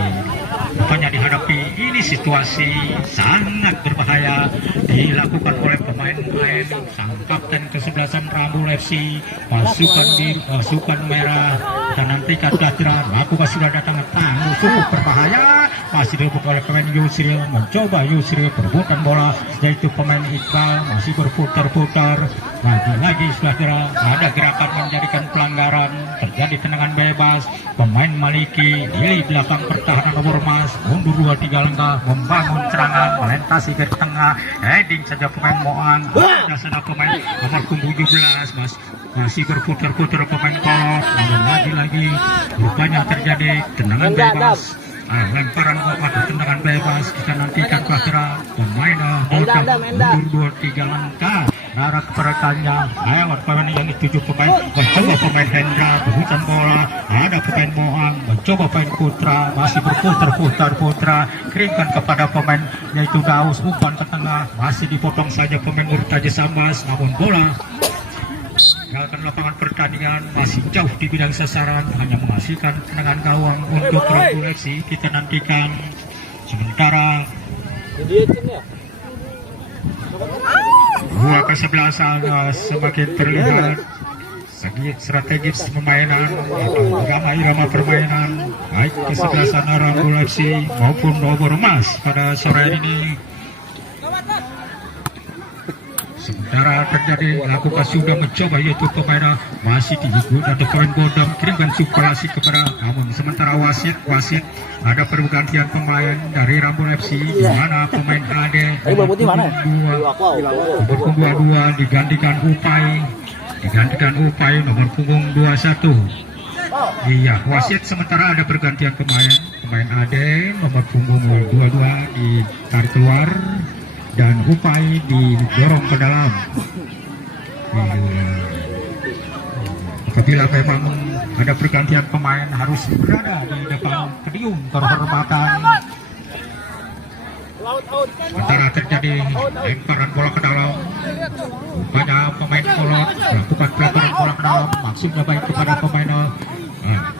rupanya dihadapi ini situasi sangat berbahaya dilakukan oleh pemain-pemain sang kapten kesebelasan Rambul FC, pasukan merah dan nanti Kadra lakukan sudah datang tangguh cukup berbahaya, masih direbut oleh pemain Yusril, mencoba Yusril perebutan bola, yaitu pemain Iqbal masih berputar-putar, lagi-lagi saudara ada gerakan menjadikan pelanggaran, terjadi tendangan bebas, pemain Maliki di belakang pertahanan Obormas mundur 2-3 langkah, membangun serangan, melintasi ke tengah, heading saja pemain Moang, ada saja pemain nomor punggung 17 masih berputar-putar pemain Kolot, namun lagi-lagi rupanya terjadi tendangan bebas, lemparan atau tendangan bebas. Kita nantikan kira pemain mundur 2-3 langkah arah keperakaannya, lewat pemain yang dituju pemain, mencoba pemain Hendra berhutan bola, ada pemain Moang, mencoba pemain Putra, masih berputar Putra, kirimkan kepada pemain yaitu Daus, umpan ke tengah, masih dipotong saja pemain Murtaja Sambas, namun bola tinggalkan lapangan pertandingan, masih jauh di bidang sasaran, hanya menghasilkan tendangan gawang untuk Rambul FC. Kita nantikan sementara dua kesebelasan semakin terlihat segi strategis permainan atau irama permainan baik kesebelasan Rambul FC maupun Obormas pada sore ini. Sementara terjadi lakukan sudah mencoba yaitu pemain masih diikut atau pemain Godam kirimkan supelasi kepada, namun sementara wasit ada pergantian pemain dari Rambul FC di mana pemain Ade nomor punggung 22 digantikan Upai nomor punggung 21. Iya, wasit sementara ada pergantian pemain Ade nomor punggung 22 ditarik keluar dan Upai didorong ke dalam. Apabila memang ada pergantian pemain harus berada di depan podium kehormatan. Sementara terjadi lemparan bola ke dalam, rupanya pemain Kolot melakukan pelemparan bola ke dalam, maksudnya baik kepada pemain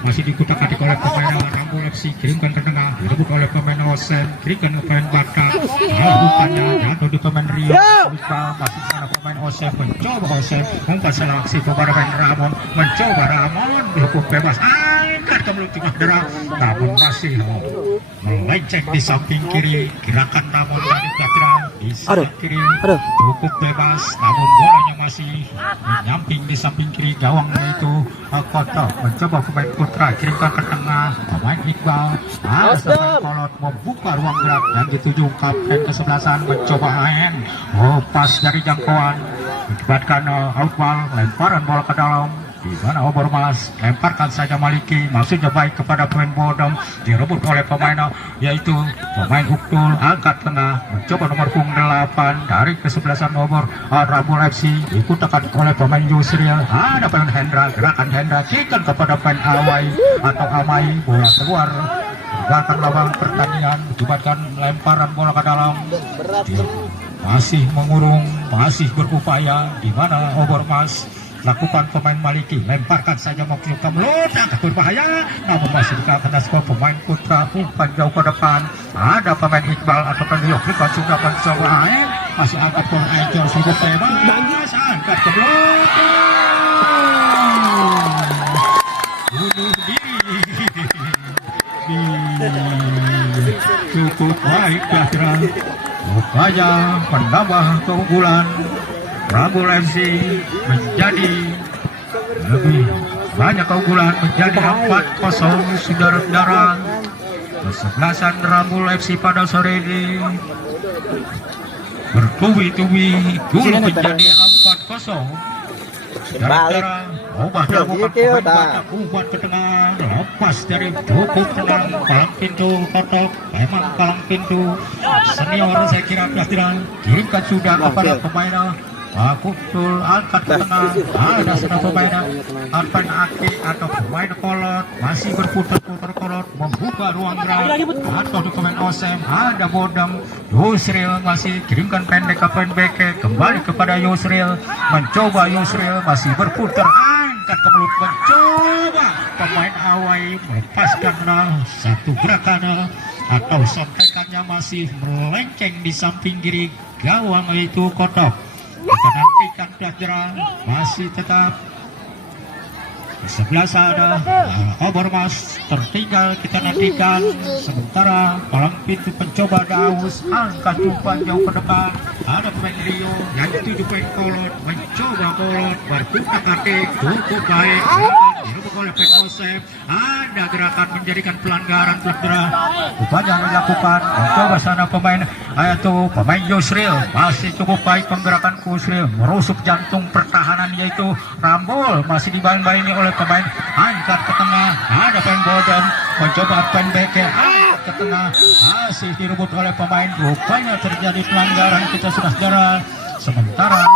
masih dikutak-atik oleh pemain Rambul FC, kirimkan ke tengah, direbut oleh pemain Osem, kirimkan ke pemain Batak, rupanya jatuh di pemain Rio, masih sana pemain Osem, mencoba Osem, umpan seleksi kepada pemain Ramon, mencoba Ramon, dihukum bebas, angkat ke meluncur derang, namun masih melenceng di samping kiri, gerakan Ramon dari Kadra di samping kiri, cukup bebas, namun bolanya masih menyamping di samping kiri gawang itu kotak, mencoba pemain Putra kirimkan ke tengah, pemain Iqbal ada pemain Kolot membuka ruang gerak yang dituju kapten kesebelasan, mencoba AN, pas dari jangkauan akibatkan outball, lemparan bola ke dalam, di mana Obormas lemparkan saja Maliki, maksudnya baik kepada pemain Bodom, direbut oleh pemain yaitu pemain Uktul, angkat tengah, mencoba nomor punggung 8 dari kesebelasan Rambul FC, dikutak oleh pemain Yusril, ada pemain Hendra, gerakan Hendra, kirimkan kepada pemain Awai atau Amai, bola keluar, gerakan lawan pertandingan, akibatkan lemparan bola ke dalam, masih mengurung, masih berupaya, di mana Obormas lakukan pemain Maliki, lemparkan saja mau ke meludak berbahaya, namun masih dikatakan skor pemain Putra, umpan jauh ke depan, ada pemain Iqbal atau pemain Yogyakarta sudah mencoba AN, masih angkat ke Angel sudah bebas, angkat ke bunuh diri, cukup baik Kadra, upaya menambah keunggulan Rambul FC menjadi lebih banyak keunggulan, menjadi 4-0 saudara-saudara kesebelasan Rambul FC pada sore ini. bertubi-tubi gol menjadi 4-0. Saudara-saudara, ubah dilakukan pemain Batak umpan ke tengah, lepas dari cukup tenang, kalang pintu kotok, memang kalang pintu senior saya kira tidak kirimkan sudah kepada pemain Kutul angkat ke tengah, ada sedang pemain Arpan Aki atau pemain kolot masih berputar-putar kolot membuka ruang gerak atau di pemain Osem ada Bodam Yusril masih kirimkan pendek ke pendek kembali kepada Yusril, mencoba Yusril masih berputar angkat ke mulut mencoba pemain Awai melepaskan satu gerakan atau sontekannya masih melenceng di samping kiri gawang itu kotok. Kita nantikan pelajaran masih tetap di sebelah sana Obormas tertinggal, kita nantikan sementara palang pintu pencoba Daus angkat umpan jauh ke depan, ada pemain Rio yang 7 pemain kolot mencoba kolot berputar atik cukup baik dirubuk oleh pemain Osef, ada gerakan menjadikan pelanggaran upaya yang dilakukan mencoba sana pemain pemain Yusril masih cukup baik penggerakan Yusril merusuk jantung pertahanan yaitu Rambul masih dibayangi oleh pemain angkat ke tengah, ada pemain Bodan mencoba pendek ke tengah masih direbut oleh pemain, rupanya terjadi pelanggaran kita sudah saudara. Sementara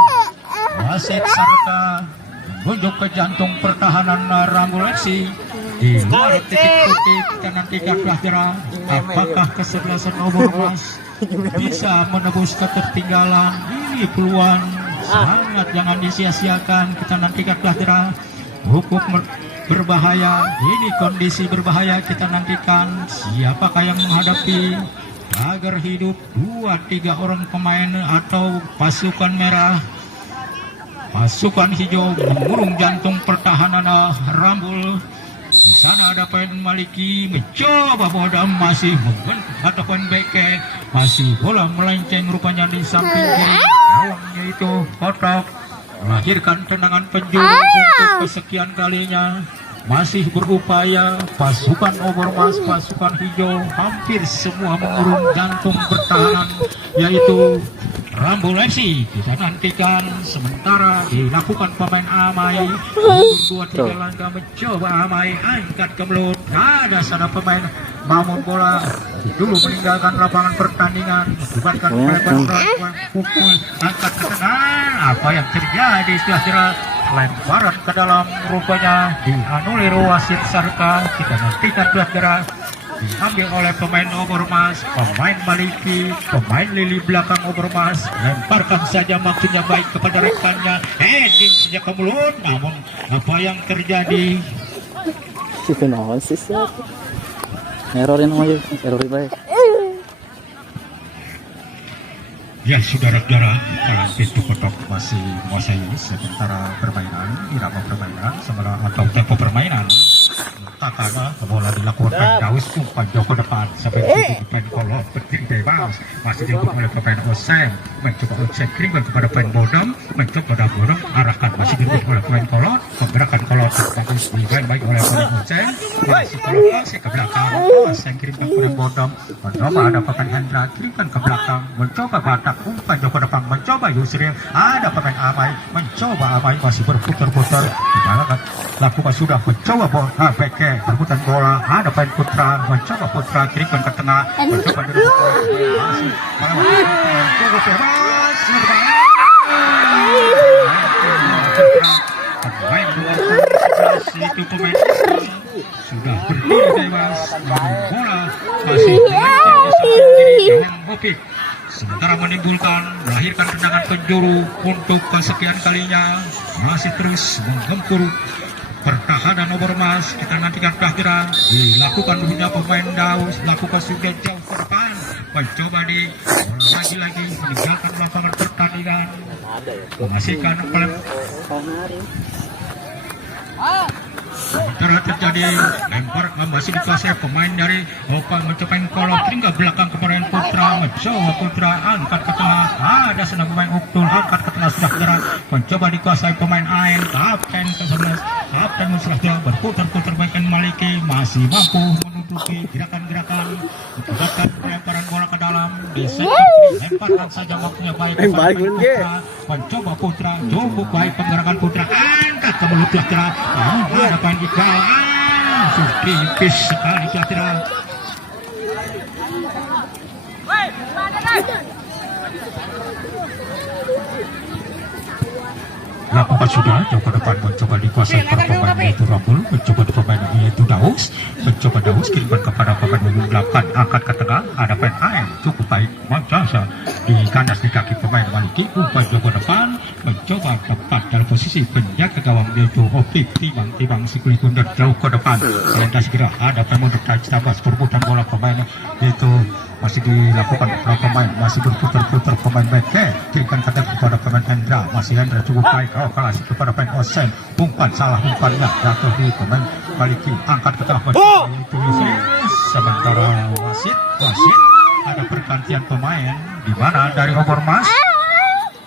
wasit Sarka menunjuk ke jantung pertahanan Rambuleksi di luar titik-titik, kita nantikan pelajaran apakah kesebelasan Obormas bisa menebus ketertinggalan. Ini peluang sangat jangan disia-siakan, kita nantikan pelajaran hukum berbahaya, ini kondisi berbahaya, kita nantikan siapakah yang menghadapi agar hidup 2-3 orang pemain atau pasukan merah, pasukan hijau mengurung jantung pertahanan Rambul. Di sana ada pemain Maliki mencoba Bodam masih atau pemain Beke masih bola melenceng rupanya di samping kiri gawangnya itu kotak melahirkan tendangan penjuru untuk kesekian kalinya. Masih berupaya pasukan Obormas, pasukan hijau hampir semua mengurung jantung pertahanan yaitu Rambul FC. Kita nantikan sementara dilakukan pemain Amai mundur 2-3 langkah mencoba Amai angkat ke mulut, ada sana pemain Mamun bola dulu meninggalkan lapangan pertandingan akibatkan pukul angkat ke tengah. Apa yang terjadi setelah lemparan ke dalam rupanya dianulir wasit Sarka. Kita nantikan pelajaran diambil oleh pemain Obormas, pemain Maliki, pemain lili belakang Obormas lemparkan saja maksudnya baik kepada rekannya, heading sejak ke mulut, namun apa yang terjadi itu naon sih erorin aja erorin baik. Ya saudara-saudara, kalang pintu kotok masih menguasai sementara permainan, irama permainan atau tempo permainan. Takana bola dilakukan Daus umpan jauh ke depan sampai di pemain kolot penting bebas masih dilakukan oleh pemain Osem, mencoba Osem kirimkan kepada pemain Bodam, mencoba Bodam arahkan masih dilakukan oleh pemain kolot, pergerakan kolot bagus dimain baik oleh pemain Osem, masih kolot masih ke belakang, Osem kirimkan kepada Bodam, mencoba ada pemain Hendra kirimkan ke belakang, mencoba Batak umpan jauh ke depan, mencoba Yusril, ada pemain Amai, mencoba Amai masih berputar-putar, lakukan sudah mencoba bola Beke berputar bola, ada pemain Putra mencoba Putra kirimkan ke tengah, mencoba masih cukup bebas pemain 211 itu pemain sudah berdiri bebas, bola masih melenceng sementara menimbulkan melahirkan tendangan penjuru untuk kesekian kalinya masih terus menggempur pertahanan Obormas. Kita nantikan kehadiran dilakukan punya pemain Daus, lakukan sudah jauh ke depan, mencoba di lagi meninggalkan lapangan pertandingan, menghasilkan sementara terjadi lempar masih dikuasai pemain dari mencoba kolot hingga belakang kemarin Putra, mencoba Putra angkat ke tengah, ada senang pemain Uktul angkat ke tengah sudah gerak, mencoba dikuasai pemain Ain, kapten ke-11 kapten sudah berputar-putar baikkan Maliki masih mampu menutupi gerakan-gerakan mendapatkan lemparan bola ke dalam di sektor lemparkan saja waktunya baik baik, Putra, mencoba Putra cukup baik penggerakan Putra angkat ke mulut Putra hadapan Iqbal tipis sekali Putra. Lakukan sudah jauh ke depan mencoba dikuasai para pemain yaitu Rambul, mencoba di pemain yaitu Daus, mencoba Daus kirimkan kepada pemain nomor 8 angkat ke tengah hadapan AM cukup baik Mamjasa di kandas di kaki pemain Maliki umpan jauh ke depan mencoba tepat dalam posisi penjaga gawang yaitu Opik Timang si Kulikundar jauh ke depan dan segera ada pemain terkait tabas perputaran bola pemain yaitu masih dilakukan para pemain masih berputar-putar pemain Beke kirimkan kepada pemain Hendra masih Hendra cukup baik kalah kepada pemain Osen umpan salah umpannya jatuh di pemain Maliki angkat ke tengah itu sementara wasit ada pergantian pemain di mana dari Obormas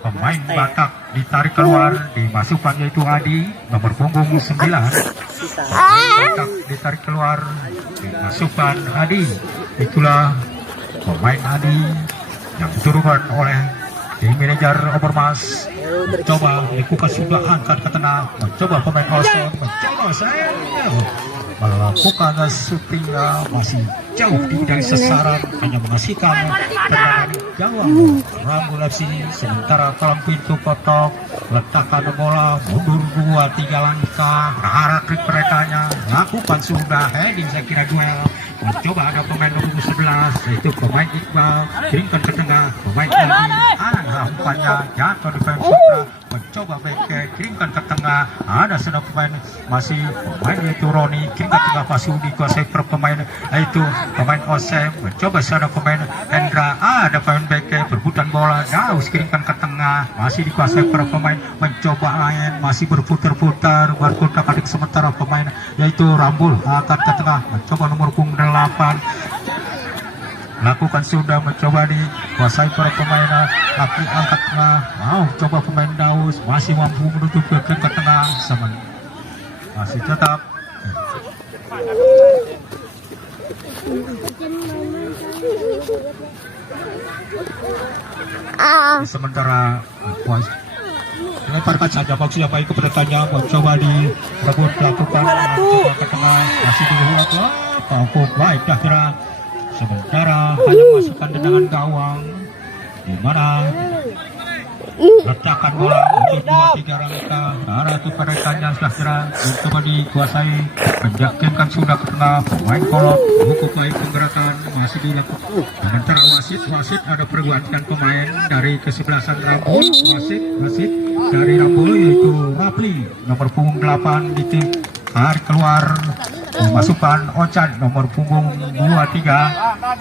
pemain Batak ditarik keluar dimasukkan yaitu Adi nomor punggung 9 Batak ditarik keluar dimasukkan Adi itulah pemain Adi yang diturunkan oleh tim manajer Obermas mencoba dibuka sudah angkat ke tengah mencoba pemain Oson mencoba saya melakukan syutingnya masih jauh dari sasaran hanya menghasilkan tendangan gawang Rambul FC sementara kolam pintu kotok letakkan bola mundur 2-3 langkah arah trik merekanya lakukan sudah heading saya kira duel mencoba ada pemain nomor 11 yaitu pemain Iqbal kirimkan ke tengah pemain Adi umpannya jatuh di pemain Putra mencoba Beke kirimkan ke tengah ada sedang pemain masih pemain yaitu Roni kirimkan ke tengah pasuk dikuasai per pemain yaitu pemain Osem mencoba ada pemain Hendra ada pemain Beke berputar bola Daus kirimkan ke tengah masih dikuasai per pemain mencoba lain masih berputar-putar berputar adik sementara pemain yaitu Rambul angkat ke tengah mencoba nomor punggung 8 lakukan sudah mencoba dikuasai para pemain tapi angkat tengah mau coba pemain Daus masih mampu menutup ke tengah sama masih tetap sementara lemparkan saja maksudnya baik kepada tanya mencoba direbut lakukan mencoba ke tengah masih diulang cukup baik dah kira sementara hanya masukkan tendangan gawang di mana letakkan bola untuk 2-3 langkah arah kepada tanya sudah kira mencoba dikuasai menjakinkan sudah ke tengah pemain kolot cukup baik penggerakan masih dilakukan sementara wasit ada pergantian pemain dari kesebelasan Rambul wasit dari Rambul yaitu Rapli nomor punggung 8 tarik keluar dimasukkan Ocan nomor punggung 23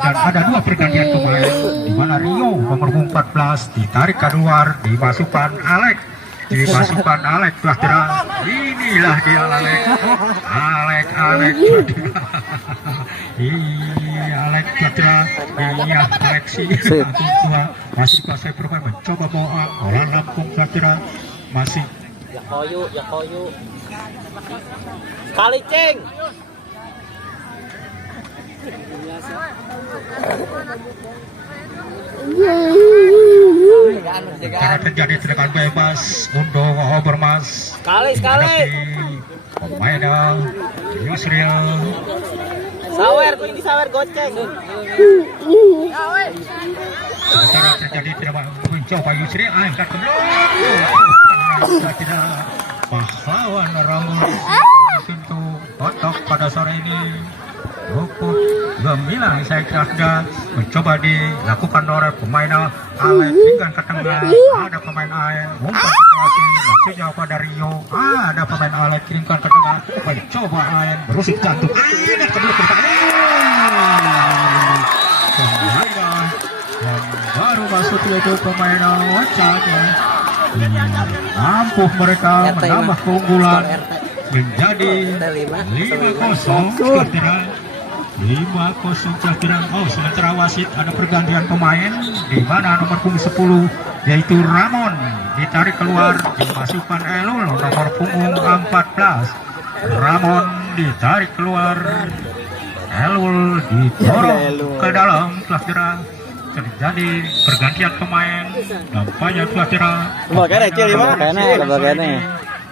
dan ada 2 pergantian pemain di mana Rio nomor punggung 14 ditarik keluar dimasukkan Alek sudah kira inilah dia Alek Alek Patra iya Alexi masih kuasai perubahan mencoba bawa bola Lampung Patra masih Yakoyu sekali ceng karena terjadi tendangan bebas untuk Obermas sekali pemain Yusril sawer goceng sementara terjadi tidak mencoba Yusril angkat ke tidak pahlawan Rambul pintu kotok pada sore ini cukup gemilang saya kira sudah mencoba dilakukan oleh pemain Alek hingga ke tengah ada pemain Alek umpan situasi maksudnya pada Rio ada pemain Alek kirimkan ke tengah mencoba Alek berusik jantung ada kedua pemain baru masuk yaitu pemain Ocan mampu mereka menambah keunggulan menjadi 5-0 sejahtera. Sementara wasit ada pergantian pemain di mana nomor punggung 10 yaitu Ramon ditarik keluar dimasukkan Elul nomor punggung 14 Ramon ditarik keluar Elul didorong ke dalam sejahtera terjadi pergantian pemain. Nampaknya Tuatira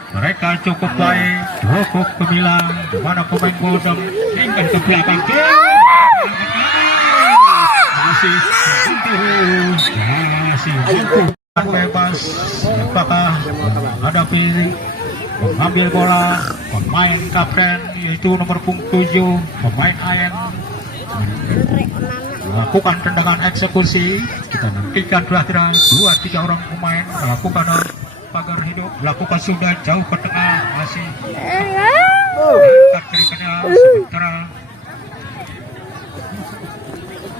mereka cukup baik, cukup gemilang. Di mana pemain Godam hingga ke belakang. Masih bebas. Apakah menghadapi mengambil bola pemain kapten yaitu nomor punggung 7 pemain Ayen melakukan tendangan eksekusi. Kita nantikan Tuatira 2-3 orang pemain melakukan pagar hidup, lakukan sudah jauh ke tengah, masih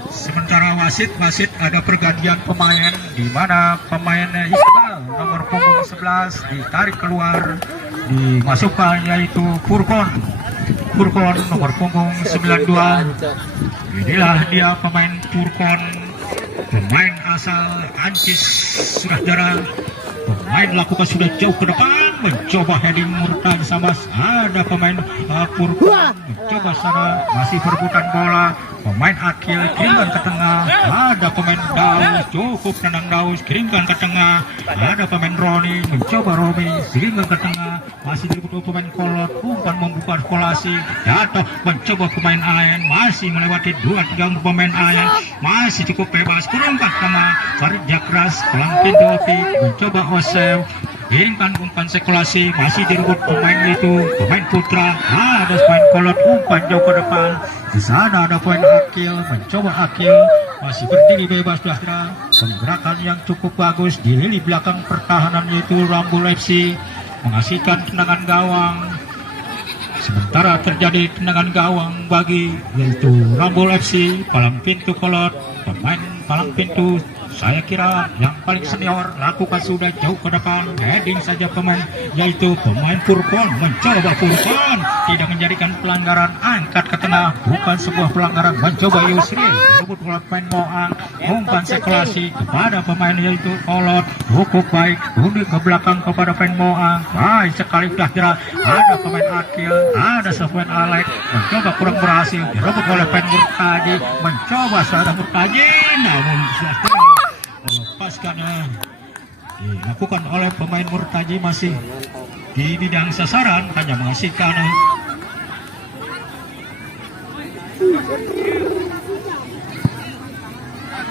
sementara wasit ada pergantian pemain di mana pemain Iqbal nomor punggung 11 ditarik keluar, dimasukkan yaitu Furkon nomor punggung 92. Inilah dia pemain Furkon, pemain asal Ancis sudah jarang. Pemain lakukan sudah jauh ke depan, mencoba heading murtad sama ada pemain Furkon mencoba sana, masih perebutan bola. Pemain Akil kirimkan ke tengah, ada pemain Daus, cukup tenang Daus, kirimkan ke tengah. Ada pemain Roni, mencoba Romi, kirimkan ke tengah. Masih dibutuhkan pemain Kolot, umpan membuka kolasi, jatuh, mencoba pemain Ayen, masih melewati 2-3 pemain Ayen, masih cukup bebas, kirimkan ke tengah. Kerja keras, pelangkin Dovi, mencoba Osew, kirimkan umpan sekulasi, masih direbut pemain itu, pemain Putra. Ada pemain Kolot, umpan jauh ke depan. Di sana ada poin Akil, mencoba Akil, masih berdiri bebas Tuatira. Penggerakan yang cukup bagus di lini belakang pertahanan yaitu Rambul FC menghasilkan tendangan gawang. Sementara terjadi tendangan gawang bagi yaitu Rambul FC, palang pintu Kolot, pemain palang pintu. Saya kira yang paling senior lakukan sudah jauh ke depan, heading saja pemain yaitu pemain Furkon, mencoba Furkon, tidak menjadikan pelanggaran, angkat ke tengah, bukan sebuah pelanggaran, mencoba Yusri, direbut oleh pemain Moang, umpan sekulasi kepada pemain yaitu Kolot, cukup baik, tunjuk ke belakang kepada pemain Moang, baik sekali Tuatira. Ada pemain Akil, ada pemain Alek, mencoba kurang berhasil, direbut oleh pemain Murtaji, mencoba seorang Murtaji, namun Tuatira melepaskannya, dilakukan oleh pemain Murtaji, masih di bidang sasaran, hanya menghasilkan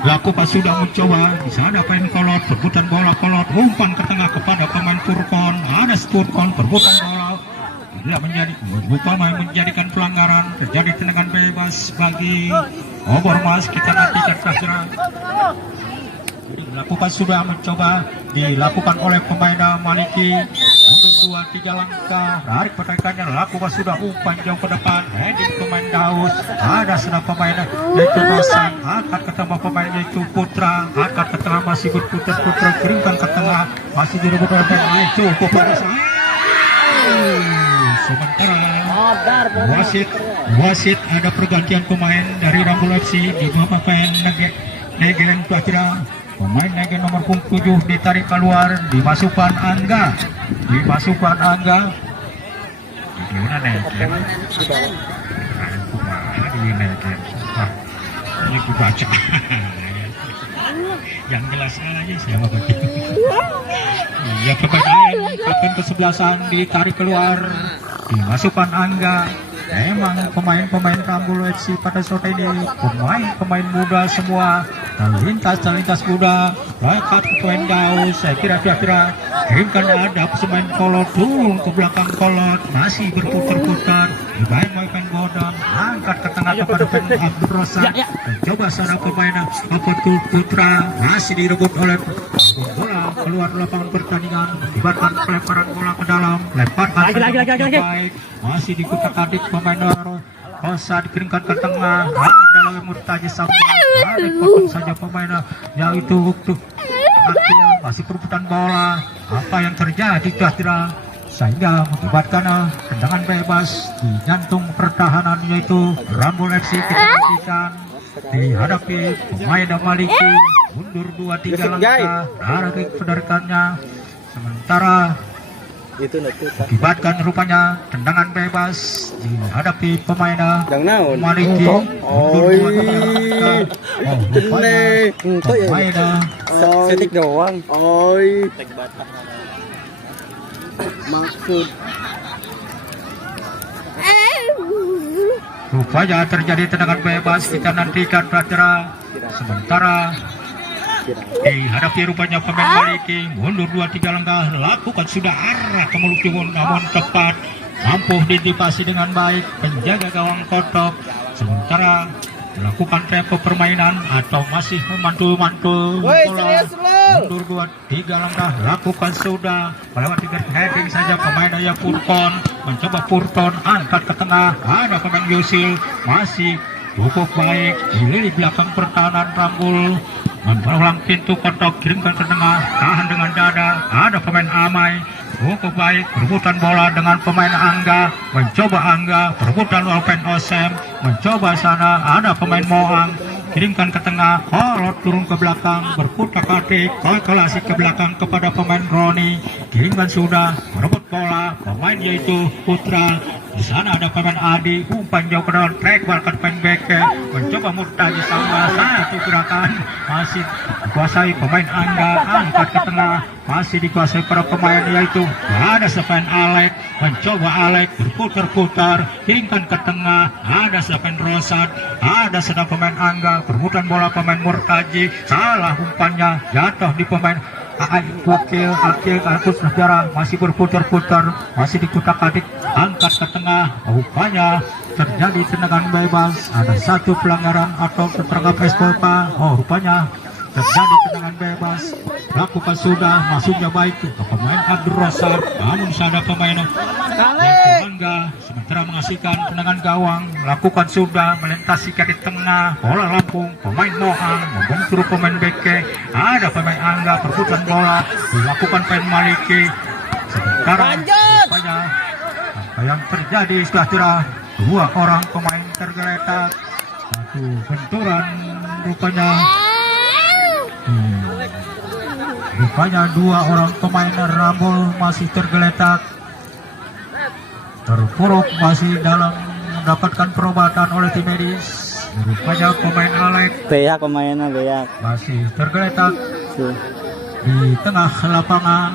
lakukan sudah mencoba. Di sana pemain Kolot, perbutan bola Kolot, umpan ke tengah kepada pemain Furkon, ada Furkon, perbutan bola tidak menjadikan pelanggaran, terjadi tendangan bebas bagi Obor Mas. Kita nantikan Tuatira. Dilakukan sudah mencoba, dilakukan oleh pemain Maliki, mundur 2-3 langkah, tarik pertandingannya, lakukan sudah umpan jauh ke depan, heading pemain Daus, ada sudah pemain yaitu Rosan, angkat ke tengah pemain yaitu Putra, angkat ke tengah, masih berputar Putra, kirimkan ke tengah, masih direbut oleh pemain cukup bagus. Sementara wasit ada pergantian pemain dari Rambul FC di bawah pemain Negen Tuatira. Pemain Negen nomor punggung 7 ditarik keluar, dimasukkan Angga. Gimana Negen? Ini aku baca. Yang jelas aja siapa begitu. Iya, pemain kapten kesebelasan ditarik keluar, dimasukkan Angga. Memang pemain-pemain Rambul FC pada sore ini pemain muda semua, terlintas muda, lekat pemain Daus. Saya kira kirimkan ada pemain Kolot, turun ke belakang Kolot, masih berputar-putar, dimain pemain Godam, angkat ke tengah kepada pemain Abdul Rosan, mencoba sana pemain Putra, masih direbut oleh bola keluar lapangan pertandingan, melibatkan pelemparan bola ke dalam, lemparkan lagi. Baik, masih dikutak-atik pemain Rosa, dikirimkan ke tengah, ada Murtaji Sabda, ada potong saja pemain yaitu Akil, masih perebutan bola. Apa yang terjadi Tuatira sehingga mengakibatkan tendangan bebas di jantung pertahanan yaitu Rambul FC. Kita nantikan dihadapi pemain Maliki, mundur 2-3 langkah, arah ke penarikannya. Sementara Itu natut. Akibatkan rupanya tendangan bebas dihadapi pemain Yang naon? Maliki. Oi. Rupanya Ente ya. pemain Setik doang. Oi. Maksud rupanya terjadi tendangan bebas. Kita nantikan pelajaran. Sementara dihadapi rupanya pemain Maliki mundur 2-3 langkah, lakukan sudah arah ke mulut timun, namun tepat mampu diantisipasi dengan baik penjaga gawang kotok. Sementara melakukan tempo permainan atau masih memantul-mantul bola, mundur 2-3 langkah, lakukan sudah melewati heading saja pemain Daya Purton, mencoba Purton angkat ke tengah, ada pemain Yusil masih cukup baik di lini belakang pertahanan Rambul, memperoleh pintu kotak, kirimkan ke tengah, tahan dengan dada, ada pemain Amai cukup baik, perebutan bola dengan pemain Angga, mencoba Angga, perebutan Open Osem, mencoba sana, ada pemain Moang, kirimkan ke tengah, kolot turun ke belakang, berputar atik, kalkulasi ke belakang kepada pemain Roni, kirimkan sudah, merebut bola, pemain yaitu Putra, di sana ada pemain Adi, umpan jauh ke dalam track, bahkan pemain Beke, mencoba Murtaji sama satu gerakan, masih dikuasai pemain Angga, angkat ke tengah, masih dikuasai para pemain yaitu ada Seven Alek, mencoba Alek berputar-putar, kirimkan ke tengah, ada Seven Rosat, ada sedang pemain Angga, permutan bola pemain Murtaji, salah umpannya, jatuh di pemain Wakil Agus Negara, masih berputar-putar, masih dikutak-atik, angkat ke tengah, rupanya terjadi tendangan bebas, ada satu pelanggaran atau tertangkap SPK, rupanya terjadi tendangan bebas, lakukan sudah, masuknya baik ke pemain Abdul Rosad, namun ada pemain Angga, sementara mengasihkan tendangan gawang, lakukan sudah, melintasi di tengah, bola Lampung, pemain Moang, membentur pemain Beke, ada pemain Angga, perputaran bola, dilakukan pemain Maliki, sementara rupanya apa yang terjadi setelah dua orang pemain tergeletak, satu benturan rupanya. Rupanya dua orang pemain Rambul masih tergeletak, terpuruk, masih dalam mendapatkan perobatan oleh tim medis. Rupanya pemain Alek Beyak pemainnya beyak. masih tergeletak di tengah lapangan.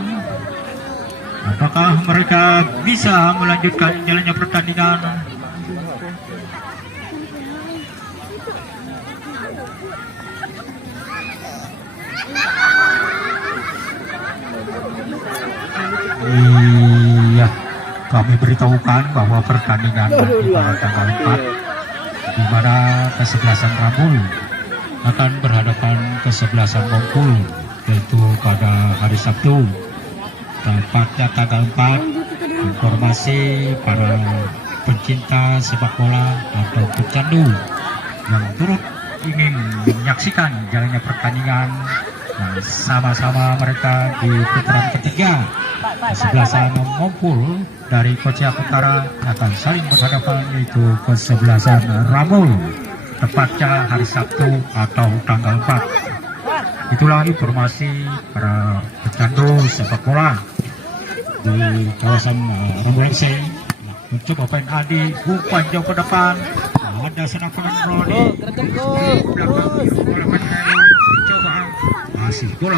Apakah mereka bisa melanjutkan jalannya pertandingan? Iya, kami beritahukan bahwa pertandingan nanti pada tanggal 4 di mana kesebelasan Rambul akan berhadapan kesebelasan Bengkul, yaitu pada hari Sabtu tepatnya tanggal 4. Informasi para pencinta sepak bola atau pecandu yang turut ingin menyaksikan jalannya pertandingan, nah, sama-sama mereka di putaran ketiga kesebelasan Bengkul dari Kociak Utara akan saling berhadapan, yaitu kesebelasan Rambul tepatnya hari Sabtu atau tanggal 4. Itulah informasi para pecandu sepak bola di kawasan Rambul FC. Mencoba pemain Adi, umpan jauh ke depan, ada senang pemain Rodi, mencoba masih bola,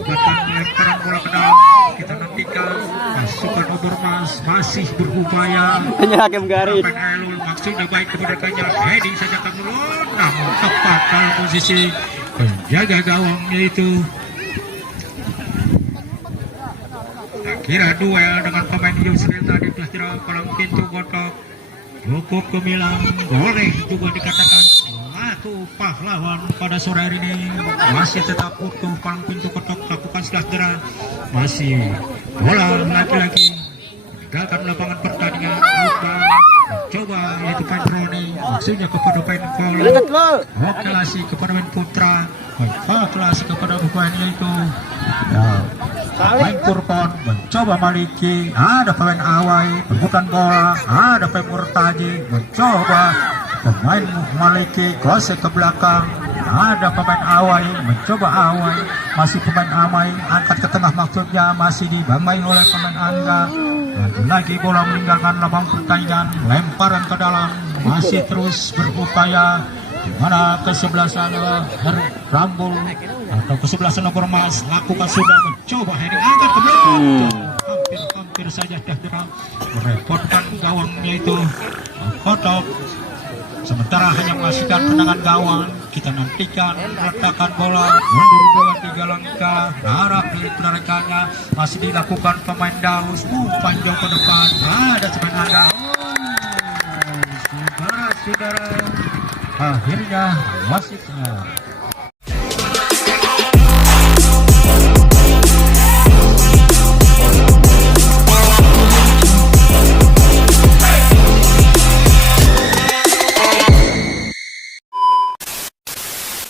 batang lemparan bola ke dalam, kita nantikan pasukan Obormas masih berupaya. Hanya hakim garis. Elul maksudnya baik kepada Kanya, heading saja ke mulut, namun tepat dalam posisi penjaga gawang yaitu kira duel dengan pemain Yusril tadi telah kira palang pintu kotak cukup gemilang, boleh juga dikatakan satu pahlawan pada sore hari ini, masih tetap utuh palang pintu kotak, lakukan sejahtera, masih bola lagi-lagi meninggalkan lapangan pertandingan, coba yaitu pemain Roni, maksudnya kepada pemain Kola, wakilasi kepada pemain Putra, wakilasi kepada pemain yaitu pemain Purpon, mencoba Maliki, ada pemain Awai, perebutan bola, ada pemain Murtaji, mencoba pemain Maliki, gosek ke belakang, ada pemain Awai, mencoba Awai, masih pemain Amai, angkat ke tengah maksudnya, masih dibamai oleh pemain Angga. Lagi bola meninggalkan labang pertandingan, lemparan ke dalam, masih terus berupaya di mana ke sebelah sana Rambul atau ke sebelah sana Bermas lakukan sudah mencoba heading angkat ke belakang. Hampir saja Dahdira merepotkan gawangnya itu kotak. Sementara hanya menghasilkan tendangan gawang, kita nantikan letakkan bola mundur 2-3 langkah arah milik penarikannya masih dilakukan pemain Daus. Panjang ke depan ada pemain Angga. Saudara-saudara, akhirnya wasit